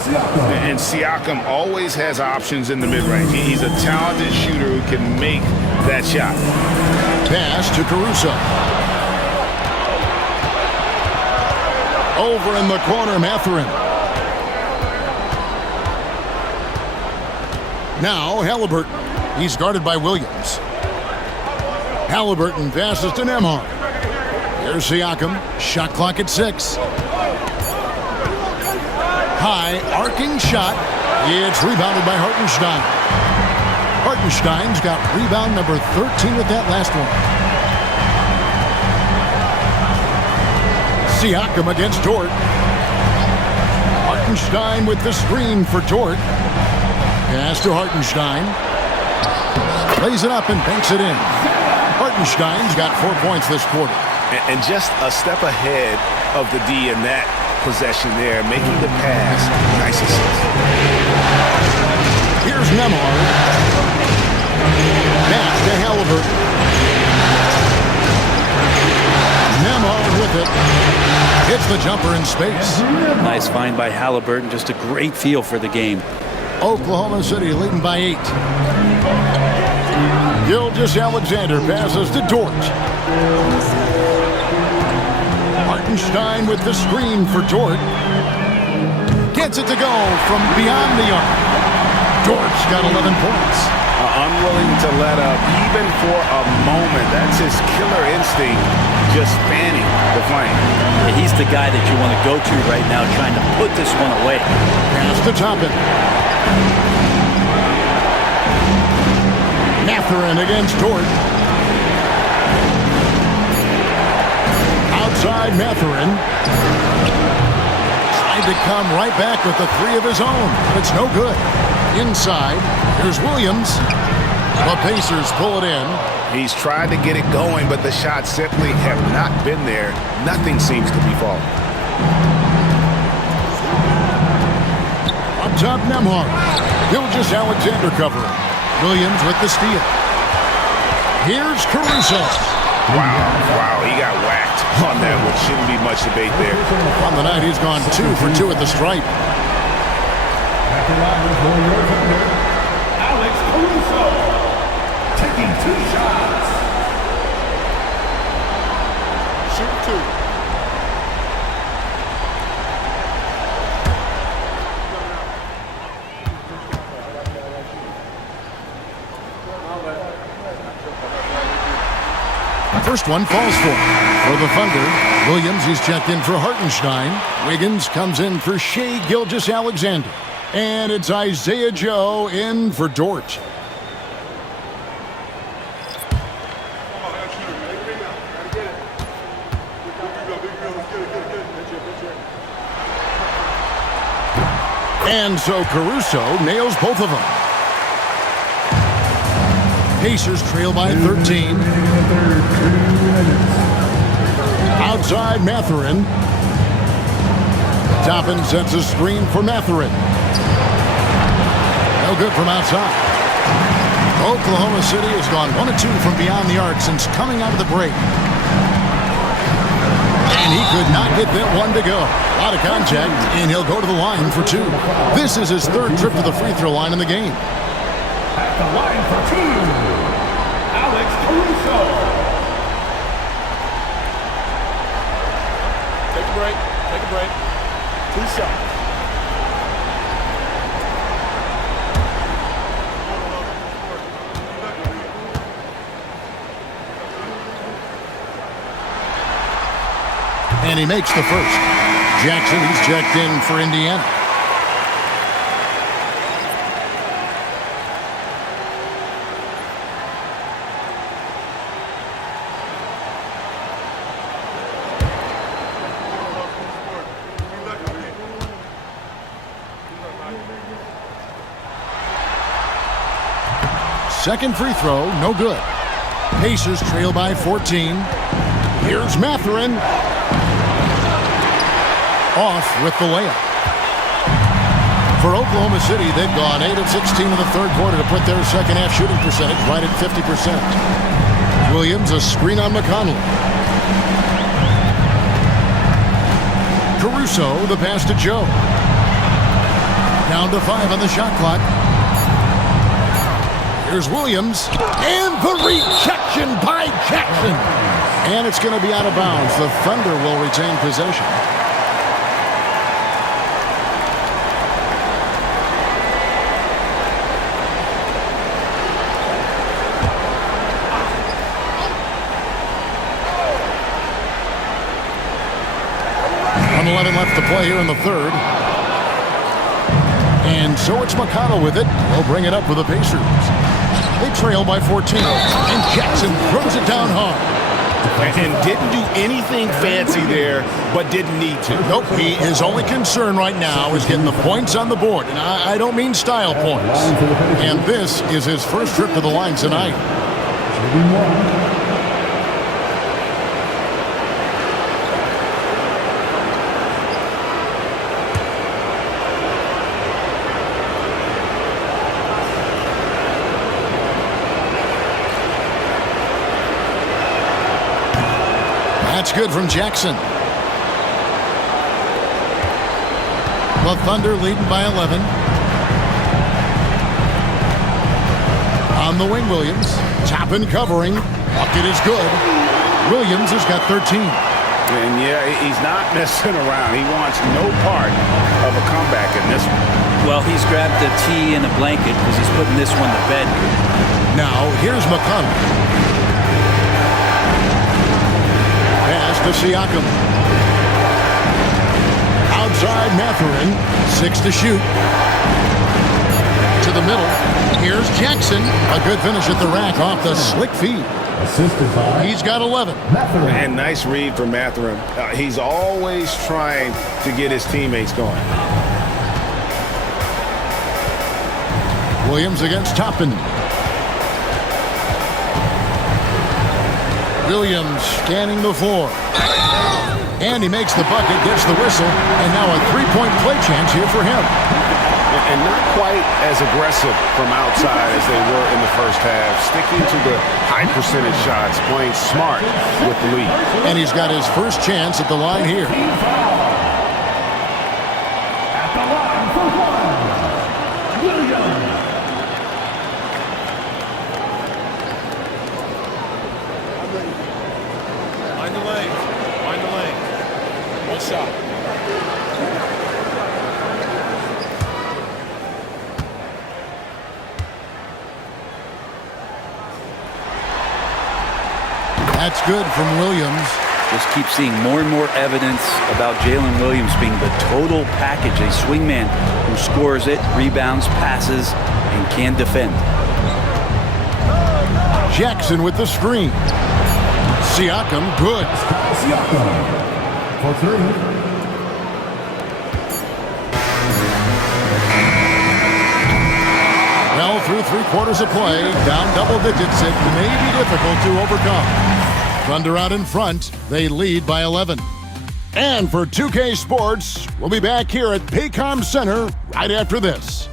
And Siakam always has options in the mid-range. He's a talented shooter who can make that shot. Pass to Caruso. Over in the corner, Mathurin. Now, Halliburton. He's guarded by Williams. Halliburton passes to Nembhard. Here's Siakam. Shot clock at 6. High, arcing shot. It's rebounded by Hartenstein. Hartenstein's got rebound number 13 with that last one. Siakam against Dort. Hartenstein with the screen for Dort. Pass to Hartenstein. Lays it up and banks it in. Hartenstein's got 4 points this quarter. And just a step ahead of the D in that possession there, making the pass. Nice assist. Here's Nembhard. Back to Halliburton. Nembhard with it. Hits the jumper in space. Nice find by Halliburton. Just a great feel for the game. Oklahoma City leading by 8. Gilgeous-Alexander passes to Dort. Hartenstein with the screen for Dort. Gets it to go from beyond the arc. Dort's got 11 points. Unwilling to let up even for a moment. That's his killer instinct, just fanning the flame. Yeah, he's the guy that you want to go to right now, trying to put this one away. Pass to Toppin. Mathurin against Dort. Outside Mathurin. Tried to come right back with the 3 of his own. But it's no good. Inside, here's Williams. The Pacers pull it in. He's tried to get it going, but the shots simply have not been there. Nothing seems to be falling. Up top, Nembhard. Gilgeous-Alexander covering. Williams with the steal. Here's Caruso. Wow, he got whacked on that one. Shouldn't be much debate there. On the night, he's gone 2 for 2 at the stripe. At the line is your defender, Alex Caruso, taking 2 shots. Shoot 2. First one falls for the Thunder. Williams, he's checked in for Hartenstein. Wiggins comes in for Shai Gilgeous-Alexander. And it's Isaiah Joe in for Dort. And so Caruso nails both of them. Pacers trail by 13. Outside Mathurin. Toppin sets a screen for Mathurin. No good from outside. Oklahoma City has gone 1 of 2 from beyond the arc since coming out of the break. And he could not get that one to go. A lot of contact, and he'll go to the line for 2. This is his 3rd trip to the free throw line in the game. At the line for 2, Alex Caruso. Take a break. Take a break. 2 shots. And he makes the first. Jackson, he's checked in for Indiana. Second free throw, no good. Pacers trail by 14. Here's Mathurin. Off with the layup. For Oklahoma City, they've gone 8 of 16 in the third quarter to put their second half shooting percentage right at 50%. Williams, a screen on McConnell. Caruso, the pass to Joe. Down to 5 on the shot clock. Here's Williams. And the rejection by Jackson. And it's going to be out of bounds. The Thunder will retain possession. Left to play here in the third. And so it's McConnell with it. He'll bring it up for the Pacers. They trail by 14. And Jackson throws it down hard. And didn't do anything fancy there, but didn't need to. Nope, his only concern right now is getting the points on the board. And I don't mean style points. And this is his first trip to the line tonight. That's good from Jackson. The Thunder leading by 11. On the wing, Williams. Top and covering. Bucket is good. Williams has got 13. And yeah, he's not messing around. He wants no part of a comeback in this one. Well, he's grabbed the tee and a blanket because he's putting this one to bed. Now, here's McConnell. Pass to Siakam. Outside Mathurin. 6 to shoot. To the middle. Here's Jackson. A good finish at the rack off the slick feed. He's got 11. And nice read from Mathurin. He's always trying to get his teammates going. Williams against Toppin. Williams scanning the floor. And he makes the bucket, gets the whistle, and now a three-point play chance here for him. And not quite as aggressive from outside as they were in the first half. Sticking to the high percentage shots, playing smart with the lead. And he's got his first chance at the line here. At the line for one, Williams. Find the lane. Find the lane. One shot. That's good from Williams. Just keep seeing more and more evidence about Jalen Williams being the total package, a swingman who scores it, rebounds, passes, and can defend. Jackson with the screen. Siakam, good. Siakam for three. Well, through 3/4 of play, down double digits, it may be difficult to overcome. Thunder out in front. They lead by 11. And for 2K Sports, we'll be back here at Paycom Center right after this.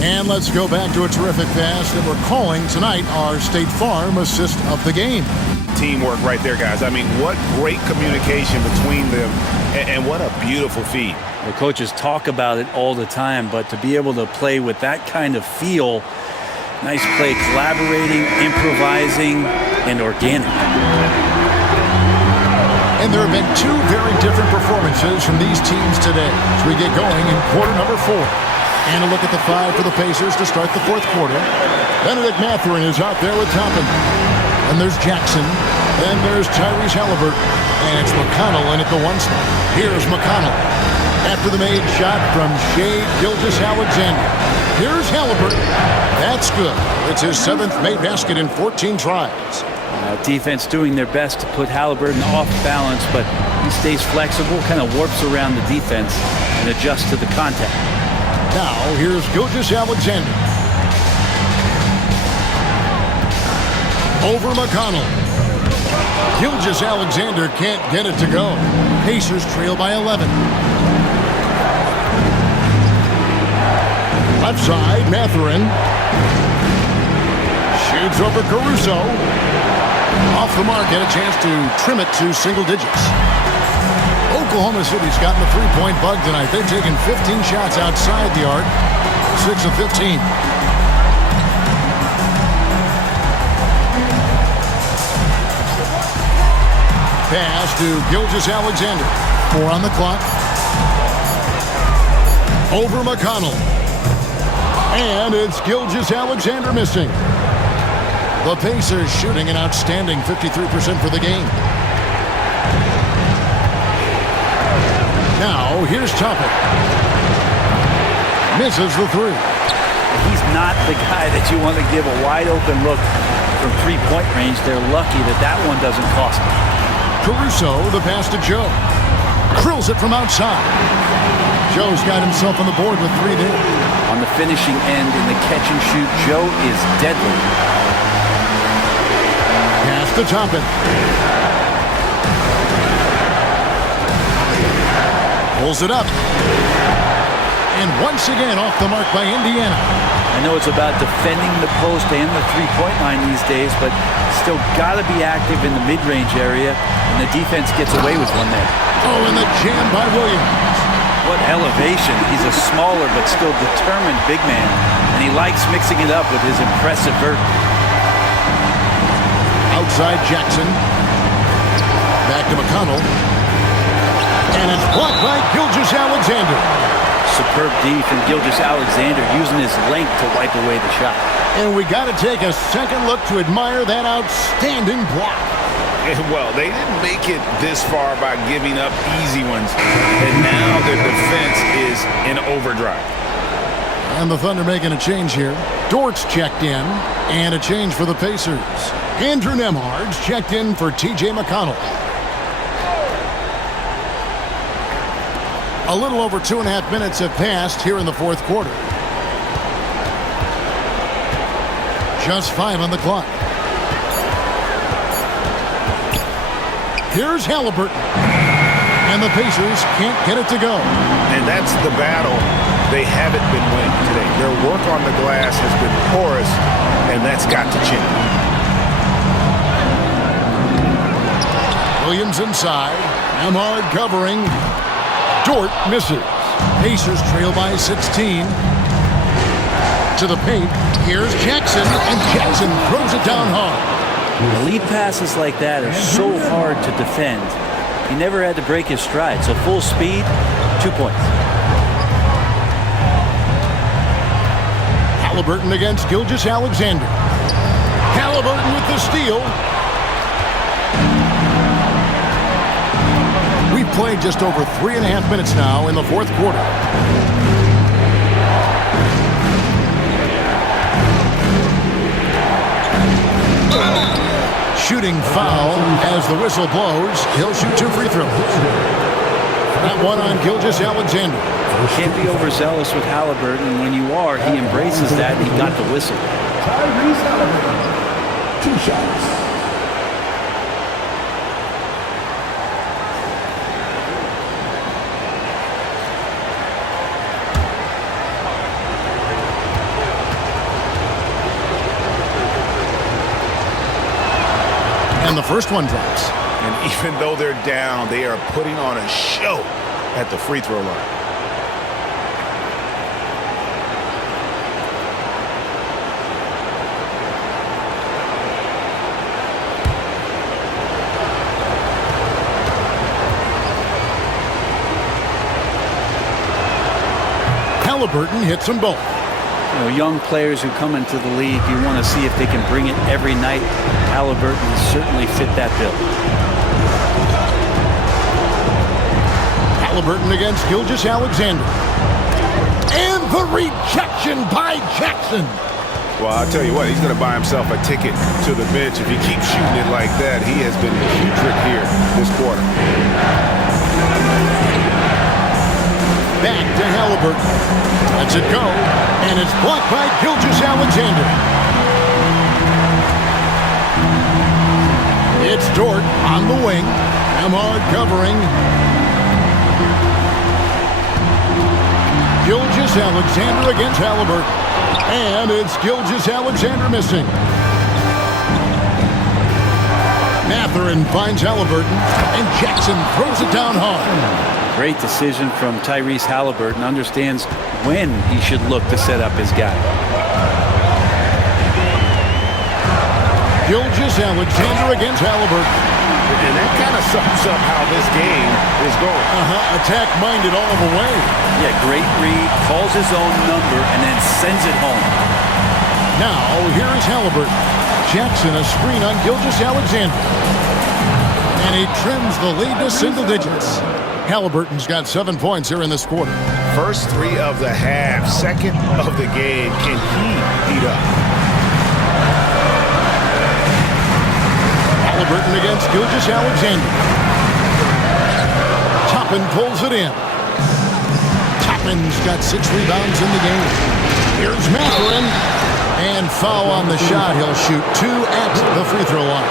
And let's go back to a terrific pass that we're calling tonight our State Farm assist of the game. Teamwork right there, guys. I mean, what great communication between them, and what a beautiful feed. The coaches talk about it all the time, but to be able to play with that kind of feel, nice play, collaborating, improvising, and organic. And there have been two very different performances from these teams today as we get going in quarter number 4. And a look at the 5 for the Pacers to start the fourth quarter. Benedict Mathurin is out there with Toppin. And there's Jackson. Then there's Tyrese Halliburton. And it's McConnell in at the 1 spot. Here's McConnell. After the made shot from Shai Gilgeous-Alexander. Here's Halliburton. That's good. It's his 7th made basket in 14 tries. Defense doing their best to put Halliburton off balance, but he stays flexible, kind of warps around the defense and adjusts to the contact. Now, here's Gilgeous-Alexander. Over McConnell. Gilgeous-Alexander can't get it to go. Pacers trail by 11. Left side, Mathurin. Shoots over Caruso. Off the mark, had a chance to trim it to single digits. Oklahoma City's gotten the three-point bug tonight. They've taken 15 shots outside the arc, 6 of 15. Pass to Gilgeous-Alexander. 4 on the clock. Over McConnell. And it's Gilgeous-Alexander missing. The Pacers shooting an outstanding 53% for the game. Now, here's Toppin. Misses the three. He's not the guy that you want to give a wide-open look from three-point range. They're lucky that that one doesn't cost them. Caruso, the pass to Joe. Drills it from outside. Joe's got himself on the board with 3 there. On the finishing end in the catch and shoot, Joe is deadly. Pass to Toppin. Pulls it up. And once again off the mark by Indiana. I know it's about defending the post and the three-point line these days, but still got to be active in the mid-range area, and the defense gets away with one there. Oh, and the jam by Williams. What elevation. He's a smaller but still determined big man, and he likes mixing it up with his impressive vert. Outside Jackson. Back to McConnell. And it's blocked by Gilgeous-Alexander. Superb D from Gilgeous-Alexander using his length to wipe away the shot. And we got to take a second look to admire that outstanding block. Well, they didn't make it this far by giving up easy ones, and now their defense is in overdrive. And the Thunder making a change here. Dort's checked in, and a change for the Pacers. Andrew Nembhard's checked in for T.J. McConnell. A little over 2.5 minutes have passed here in the fourth quarter. Just 5 on the clock. Here's Halliburton. And the Pacers can't get it to go. And that's the battle they haven't been winning today. Their work on the glass has been porous, and that's got to change. Williams inside. Nembhard covering. Dort misses. Pacers trail by 16. To the paint. Here's Jackson, and Jackson throws it down hard. Lead passes like that are so hard to defend. He never had to break his stride, so full speed, 2 points. Halliburton against Gilgeous-Alexander. Halliburton with the steal. We've played just over 3.5 minutes now in the fourth quarter. Shooting foul as the whistle blows. He'll shoot 2 free throws. That one on Gilgeous-Alexander. Can't be overzealous with Halliburton. When you are, he embraces that, and he got the whistle. Tyrese Halliburton, 2 shots. And the first one drops. And even though they're down, they are putting on a show at the free throw line. Halliburton hits them both. You know, young players who come into the league, you want to see if they can bring it every night. Halliburton has certainly fit that bill. Halliburton against Gilgeous-Alexander. And the rejection by Jackson. Well, I'll tell you what, he's going to buy himself a ticket to the bench if he keeps shooting it like that. He has been putrid here this quarter. Back to Halliburton. Lets it go, and it's blocked by Gilgeous-Alexander. It's Dort on the wing. Ahmad covering. Gilgeous-Alexander against Halliburton. And it's Gilgeous-Alexander missing. Mathurin finds Halliburton, and Jackson throws it down hard. Great decision from Tyrese Halliburton. Understands when he should look to set up his guy. Gilgeous-Alexander against Halliburton. And that kind of sums up how this game is going. Attack-minded all the way. Yeah, great read, calls his own number, and then sends it home. Now, here is Halliburton. Jackson a screen on Gilgeous-Alexander. And he trims the lead to single digits. Halliburton's got 7 points here in this quarter. First 3 of the half, second of the game. Can he heat up? Halliburton against Gilgeous-Alexander. Toppin pulls it in. Toppin's got 6 rebounds in the game. Here's Mathurin. And foul on the shot. He'll shoot 2 at the free throw line.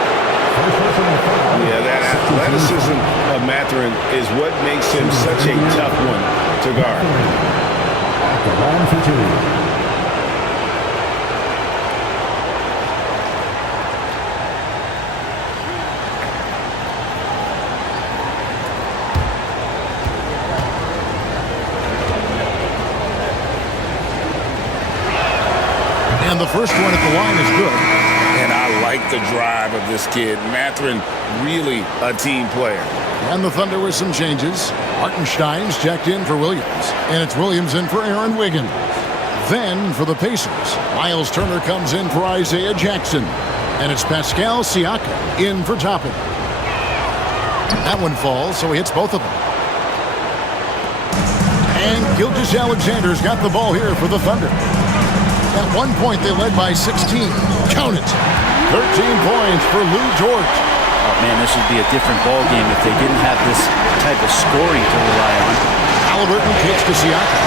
Yeah, that athleticism of Mathurin is what makes him such a tough one to guard. And the first one at the line is good. And I like the drive of this kid. Mathurin, really a team player. And the Thunder with some changes. Hartenstein's checked in for Williams. And it's Williams in for Aaron Wiggins. Then for the Pacers, Miles Turner comes in for Isaiah Jackson. And it's Pascal Siakam in for Toppin. That one falls, so he hits both of them. And Gilgeous-Alexander's got the ball here for the Thunder. At one point, they led by 16. Count it. 13 points for Lou Dort. Oh, man, this would be a different ball game if they didn't have this type of scoring to rely on. Halliburton kicks to Siakam.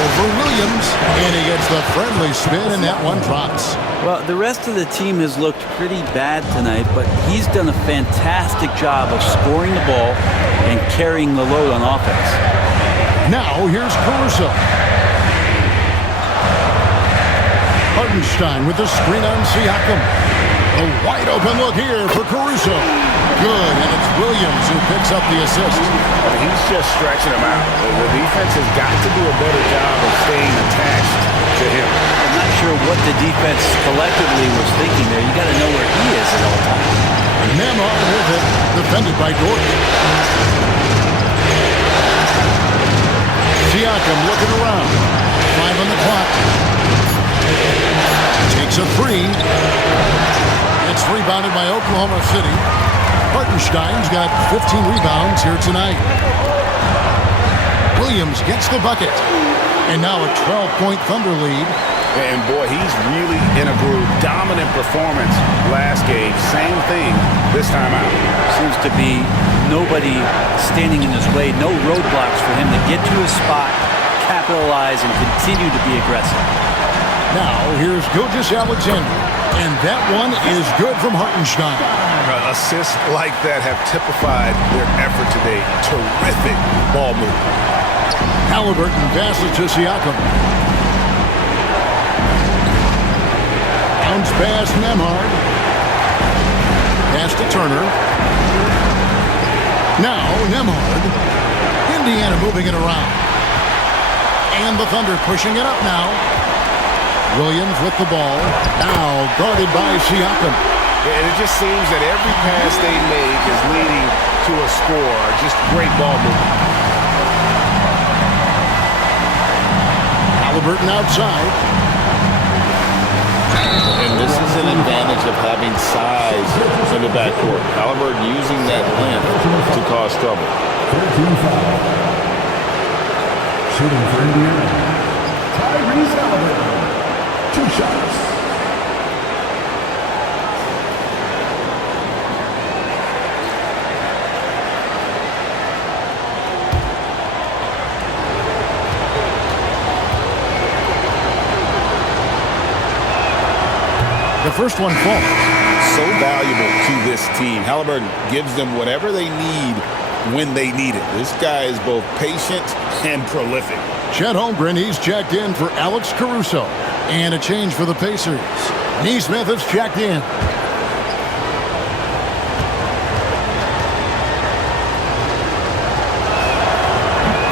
Over Williams, and he gets the friendly spin, and that one drops. Well, the rest of the team has looked pretty bad tonight, but he's done a fantastic job of scoring the ball and carrying the load on offense. Now, here's Caruso. Hartenstein with the screen on Siakam. A wide open look here for Caruso. Good, and it's Williams who picks up the assist. He's just stretching him out. The defense has got to do a better job of staying attached to him. I'm not sure what the defense collectively was thinking there. You got to know where he is at all times. Nemo with it, defended by Dort. Siakam looking around. 5 on the clock. Takes a 3. It's rebounded by Oklahoma City. Hartenstein's got 15 rebounds here tonight. Williams gets the bucket. And now a 12-point Thunder lead. And boy, he's really in a groove. Dominant performance last game. Same thing this time out. Seems to be nobody standing in his way. No roadblocks for him to get to his spot, capitalize, and continue to be aggressive. Now, here's Gilgeous-Alexander. And that one is good from Hartenstein. Assists like that have typified their effort today. Terrific ball movement. Halliburton passes to Siakam. Bounce pass Nembhard. Pass to Turner. Now Nembhard. Indiana moving it around. And the Thunder pushing it up now. Williams with the ball. Now guarded by Siakam. And it just seems that every pass they make is leading to a score. Just great ball movement. Halliburton outside. And this is an advantage of having size in the backcourt. Halliburton using that length to cause trouble. 13 foul. Shooting for Indiana. Tyrese Halliburton. 2 shots. The first one falls. So valuable to this team. Halliburton gives them whatever they need when they need it. This guy is both patient and prolific. Chet Holmgren, he's checked in for Alex Caruso. And a change for the Pacers. Nesmith is checked in.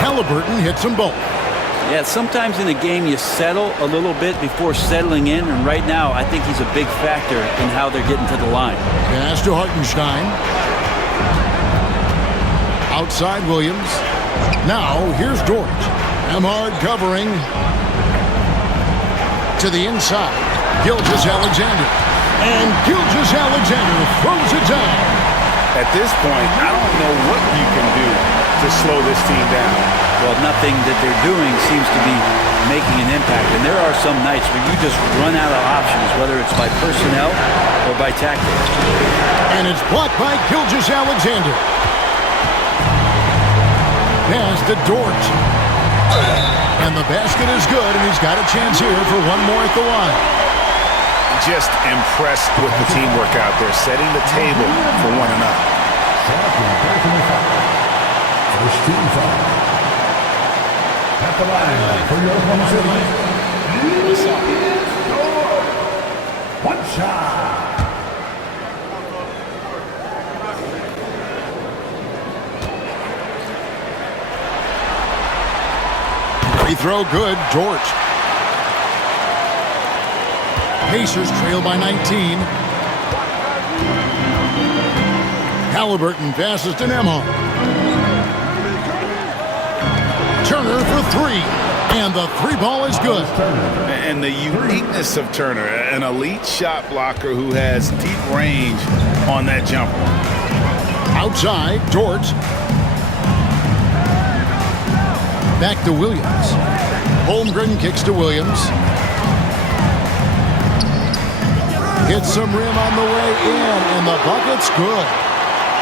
Halliburton hits them both. Yeah, sometimes in a game you settle a little bit before settling in, and right now I think he's a big factor in how they're getting to the line. Pass to Hartenstein. Outside Williams. Now here's Dort. Emhard covering. To the inside. Gilgeous-Alexander. And Gilgeous-Alexander throws it down. At this point, I don't know what you can do to slow this team down. Well, nothing that they're doing seems to be making an impact. And there are some nights where you just run out of options, whether it's by personnel or by tactics. And it's blocked by Gilgeous-Alexander. Pass to Dort. And the basket is good, and he's got a chance here for one more at the line. Just impressed with the teamwork out there, setting the table for one another. First team foul. At the line for your Oklahoma City. One shot. Free throw good. Dort. Pacers trail by 19. Halliburton passes to Emhart. Turner for 3. And the 3 ball is good. And the uniqueness of Turner, an elite shot blocker who has deep range on that jumper. Outside, Dort. Back to Williams. Holmgren kicks to Williams. Hits some rim on the way in, and the bucket's good.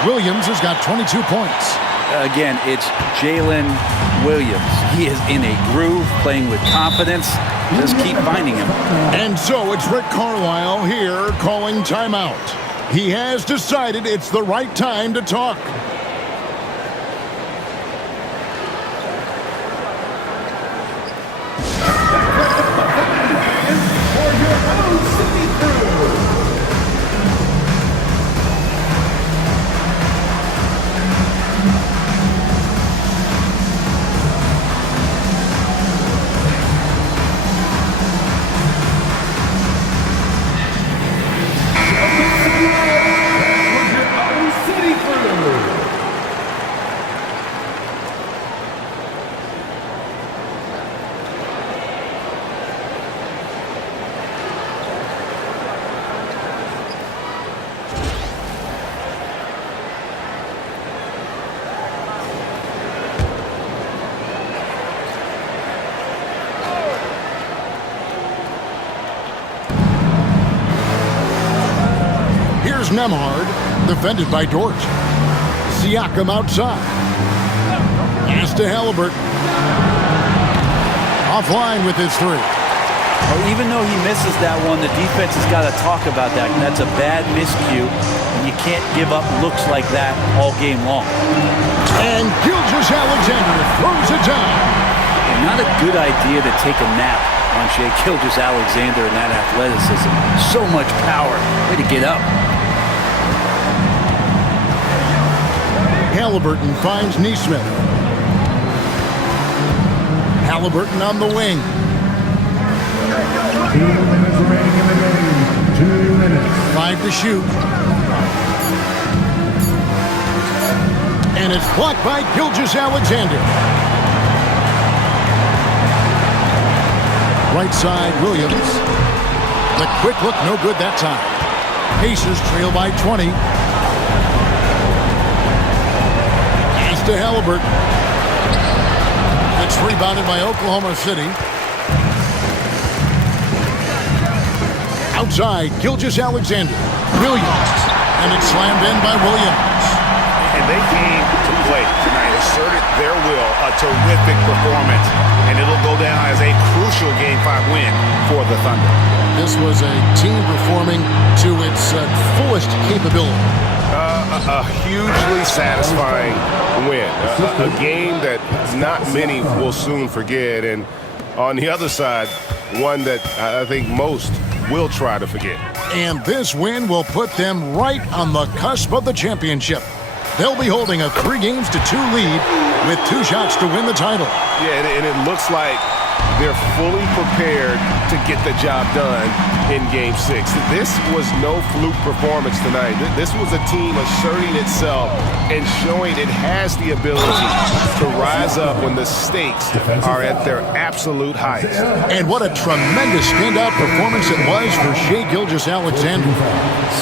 Williams has got 22 points. Again, it's Jalen Williams. He is in a groove, playing with confidence. Just keep finding him. And so it's Rick Carlisle here calling timeout. He has decided it's the right time to talk. Emhart, defended by Dort. Siakam outside. Pass to Halliburton. Offline with his 3. Well, even though he misses that one, the defense has got to talk about that. That's a bad miscue, and you can't give up looks like that all game long. And Gilgeous-Alexander throws it down. And not a good idea to take a nap on Shai Gilgeous-Alexander and that athleticism. So much power. Way to get up. Halliburton finds Nesmith. Halliburton on the wing. 2 minutes remaining in the game. 2 minutes. 5 to shoot. And it's blocked by Gilgeous-Alexander. Right side, Williams. The quick look, no good that time. Pacers trail by 20. Pass to Halliburton. It's rebounded by Oklahoma City. Outside, Gilgeous-Alexander. Williams. And it's slammed in by Williams. And they came to play tonight, asserted their will, a terrific performance, and it'll go down as a crucial Game 5 win for the Thunder. This was a team performing to its fullest capability. A hugely satisfying win. A game that not many will soon forget, and on the other side, one that I think most will try to forget. And this win will put them right on the cusp of the championship. They'll be holding a 3-2 lead with 2 shots to win the title. Yeah, and it looks like they're fully prepared to get the job done in Game 6. This was no fluke performance tonight. This was a team asserting itself and showing it has the ability to rise up when the stakes are at their absolute highest. And what a tremendous standout performance it was for Shai Gilgeous-Alexander.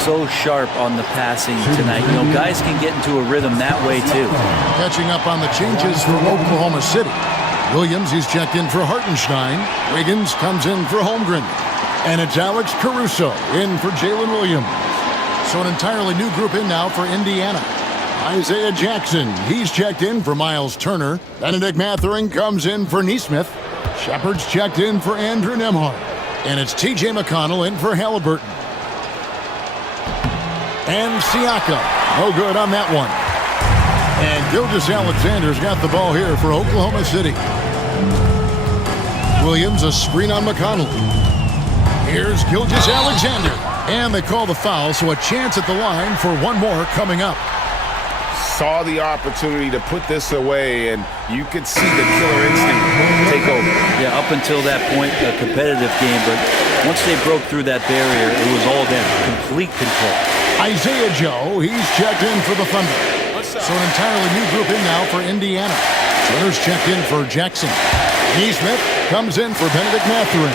So sharp on the passing tonight. You know, guys can get into a rhythm that way too. Catching up on the changes for Oklahoma City. Williams, he's checked in for Hartenstein. Wiggins comes in for Holmgren. And it's Alex Caruso in for Jalen Williams. So an entirely new group in now for Indiana. Isaiah Jackson, he's checked in for Miles Turner. Benedict Mathurin comes in for Nesmith. Shepard's checked in for Andrew Nembhard. And it's T.J. McConnell in for Halliburton. And Siakam, no good on that one. And Gilgeous-Alexander's got the ball here for Oklahoma City. Williams, a screen on McConnell. Here's Gilgeous-Alexander. And they call the foul, so a chance at the line for one more coming up. Saw the opportunity to put this away, and you could see the killer instinct take over. Yeah, up until that point, a competitive game, but once they broke through that barrier, it was all them. Complete control. Isaiah Joe, he's checked in for the Thunder. So an entirely new group in now for Indiana. Turner's checked in for Jackson. Nesmith comes in for Benedict Mathurin.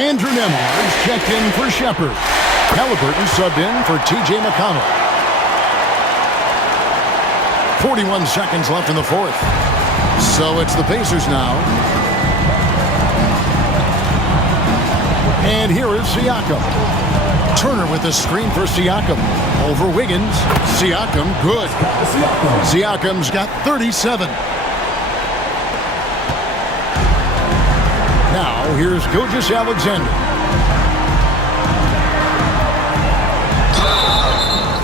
Andrew Nembhard's checked in for Shepard. Halliburton subbed in for T.J. McConnell. 41 seconds left in the fourth. So it's the Pacers now. And here is Siakam. Turner with the screen for Siakam. Over Wiggins. Siakam, good. Siakam's got 37. Now, here's Gilgeous-Alexander.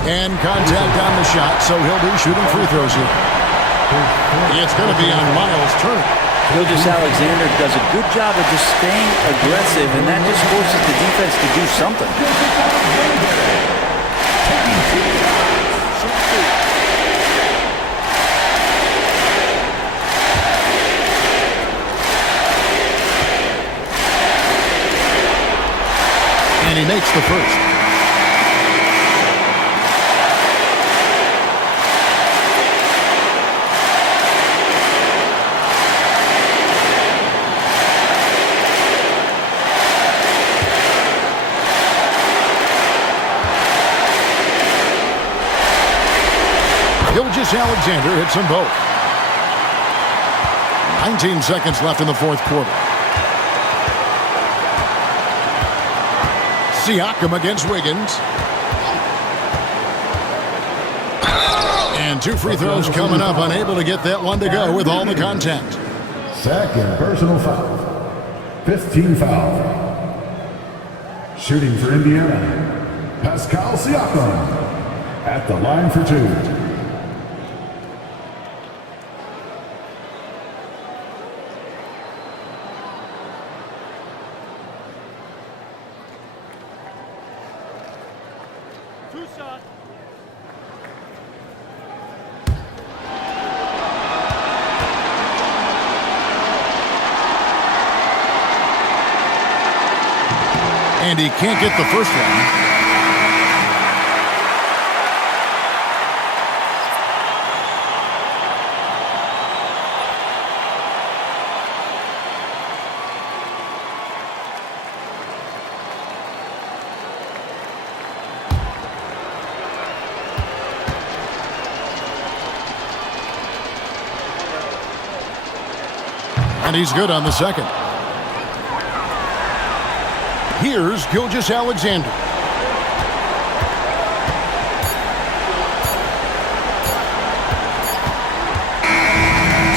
And contact on the shot, so he'll be shooting free throws here. It's going to be on Miles Turner. Gilgeous-Alexander does a good job of just staying aggressive, and that just forces the defense to do something. And he makes the first. Gilgeous-Alexander hits them both. 19 seconds left in the fourth quarter. Siakam against Wiggins. And 2 free throws coming up. Unable to get that one to go with all the contact. Second personal foul. 15 foul. Shooting for Indiana, Pascal Siakam at the line for 2. And he can't get the first one. And he's good on the second. Here's Gilgeous-Alexander.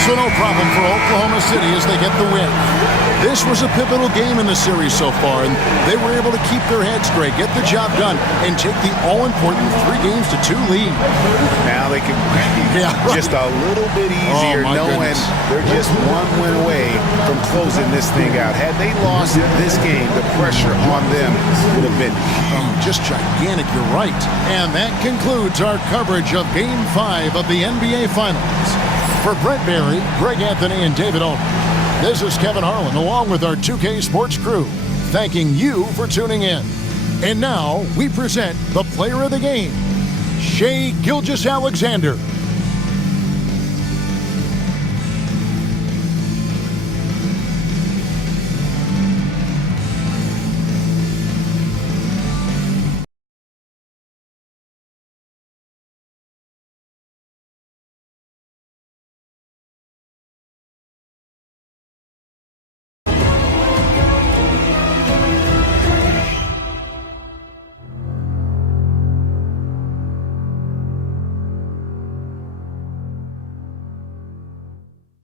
So no problem for Oklahoma City as they get the win. This was a pivotal game in the series so far, and they were able to keep their heads straight, get the job done, and take the all-important 3-2 lead. Now they can breathe just a little bit easier, knowing they're just one win away from closing this thing out. Had they lost this game, the pressure on them would have been just gigantic, you're right. And that concludes our coverage of Game 5 of the NBA Finals. For Brent Barry, Greg Anthony, and David Aldridge, this is Kevin Harlan along with our 2K Sports crew, thanking you for tuning in. And now we present the player of the game, Shai Gilgeous-Alexander.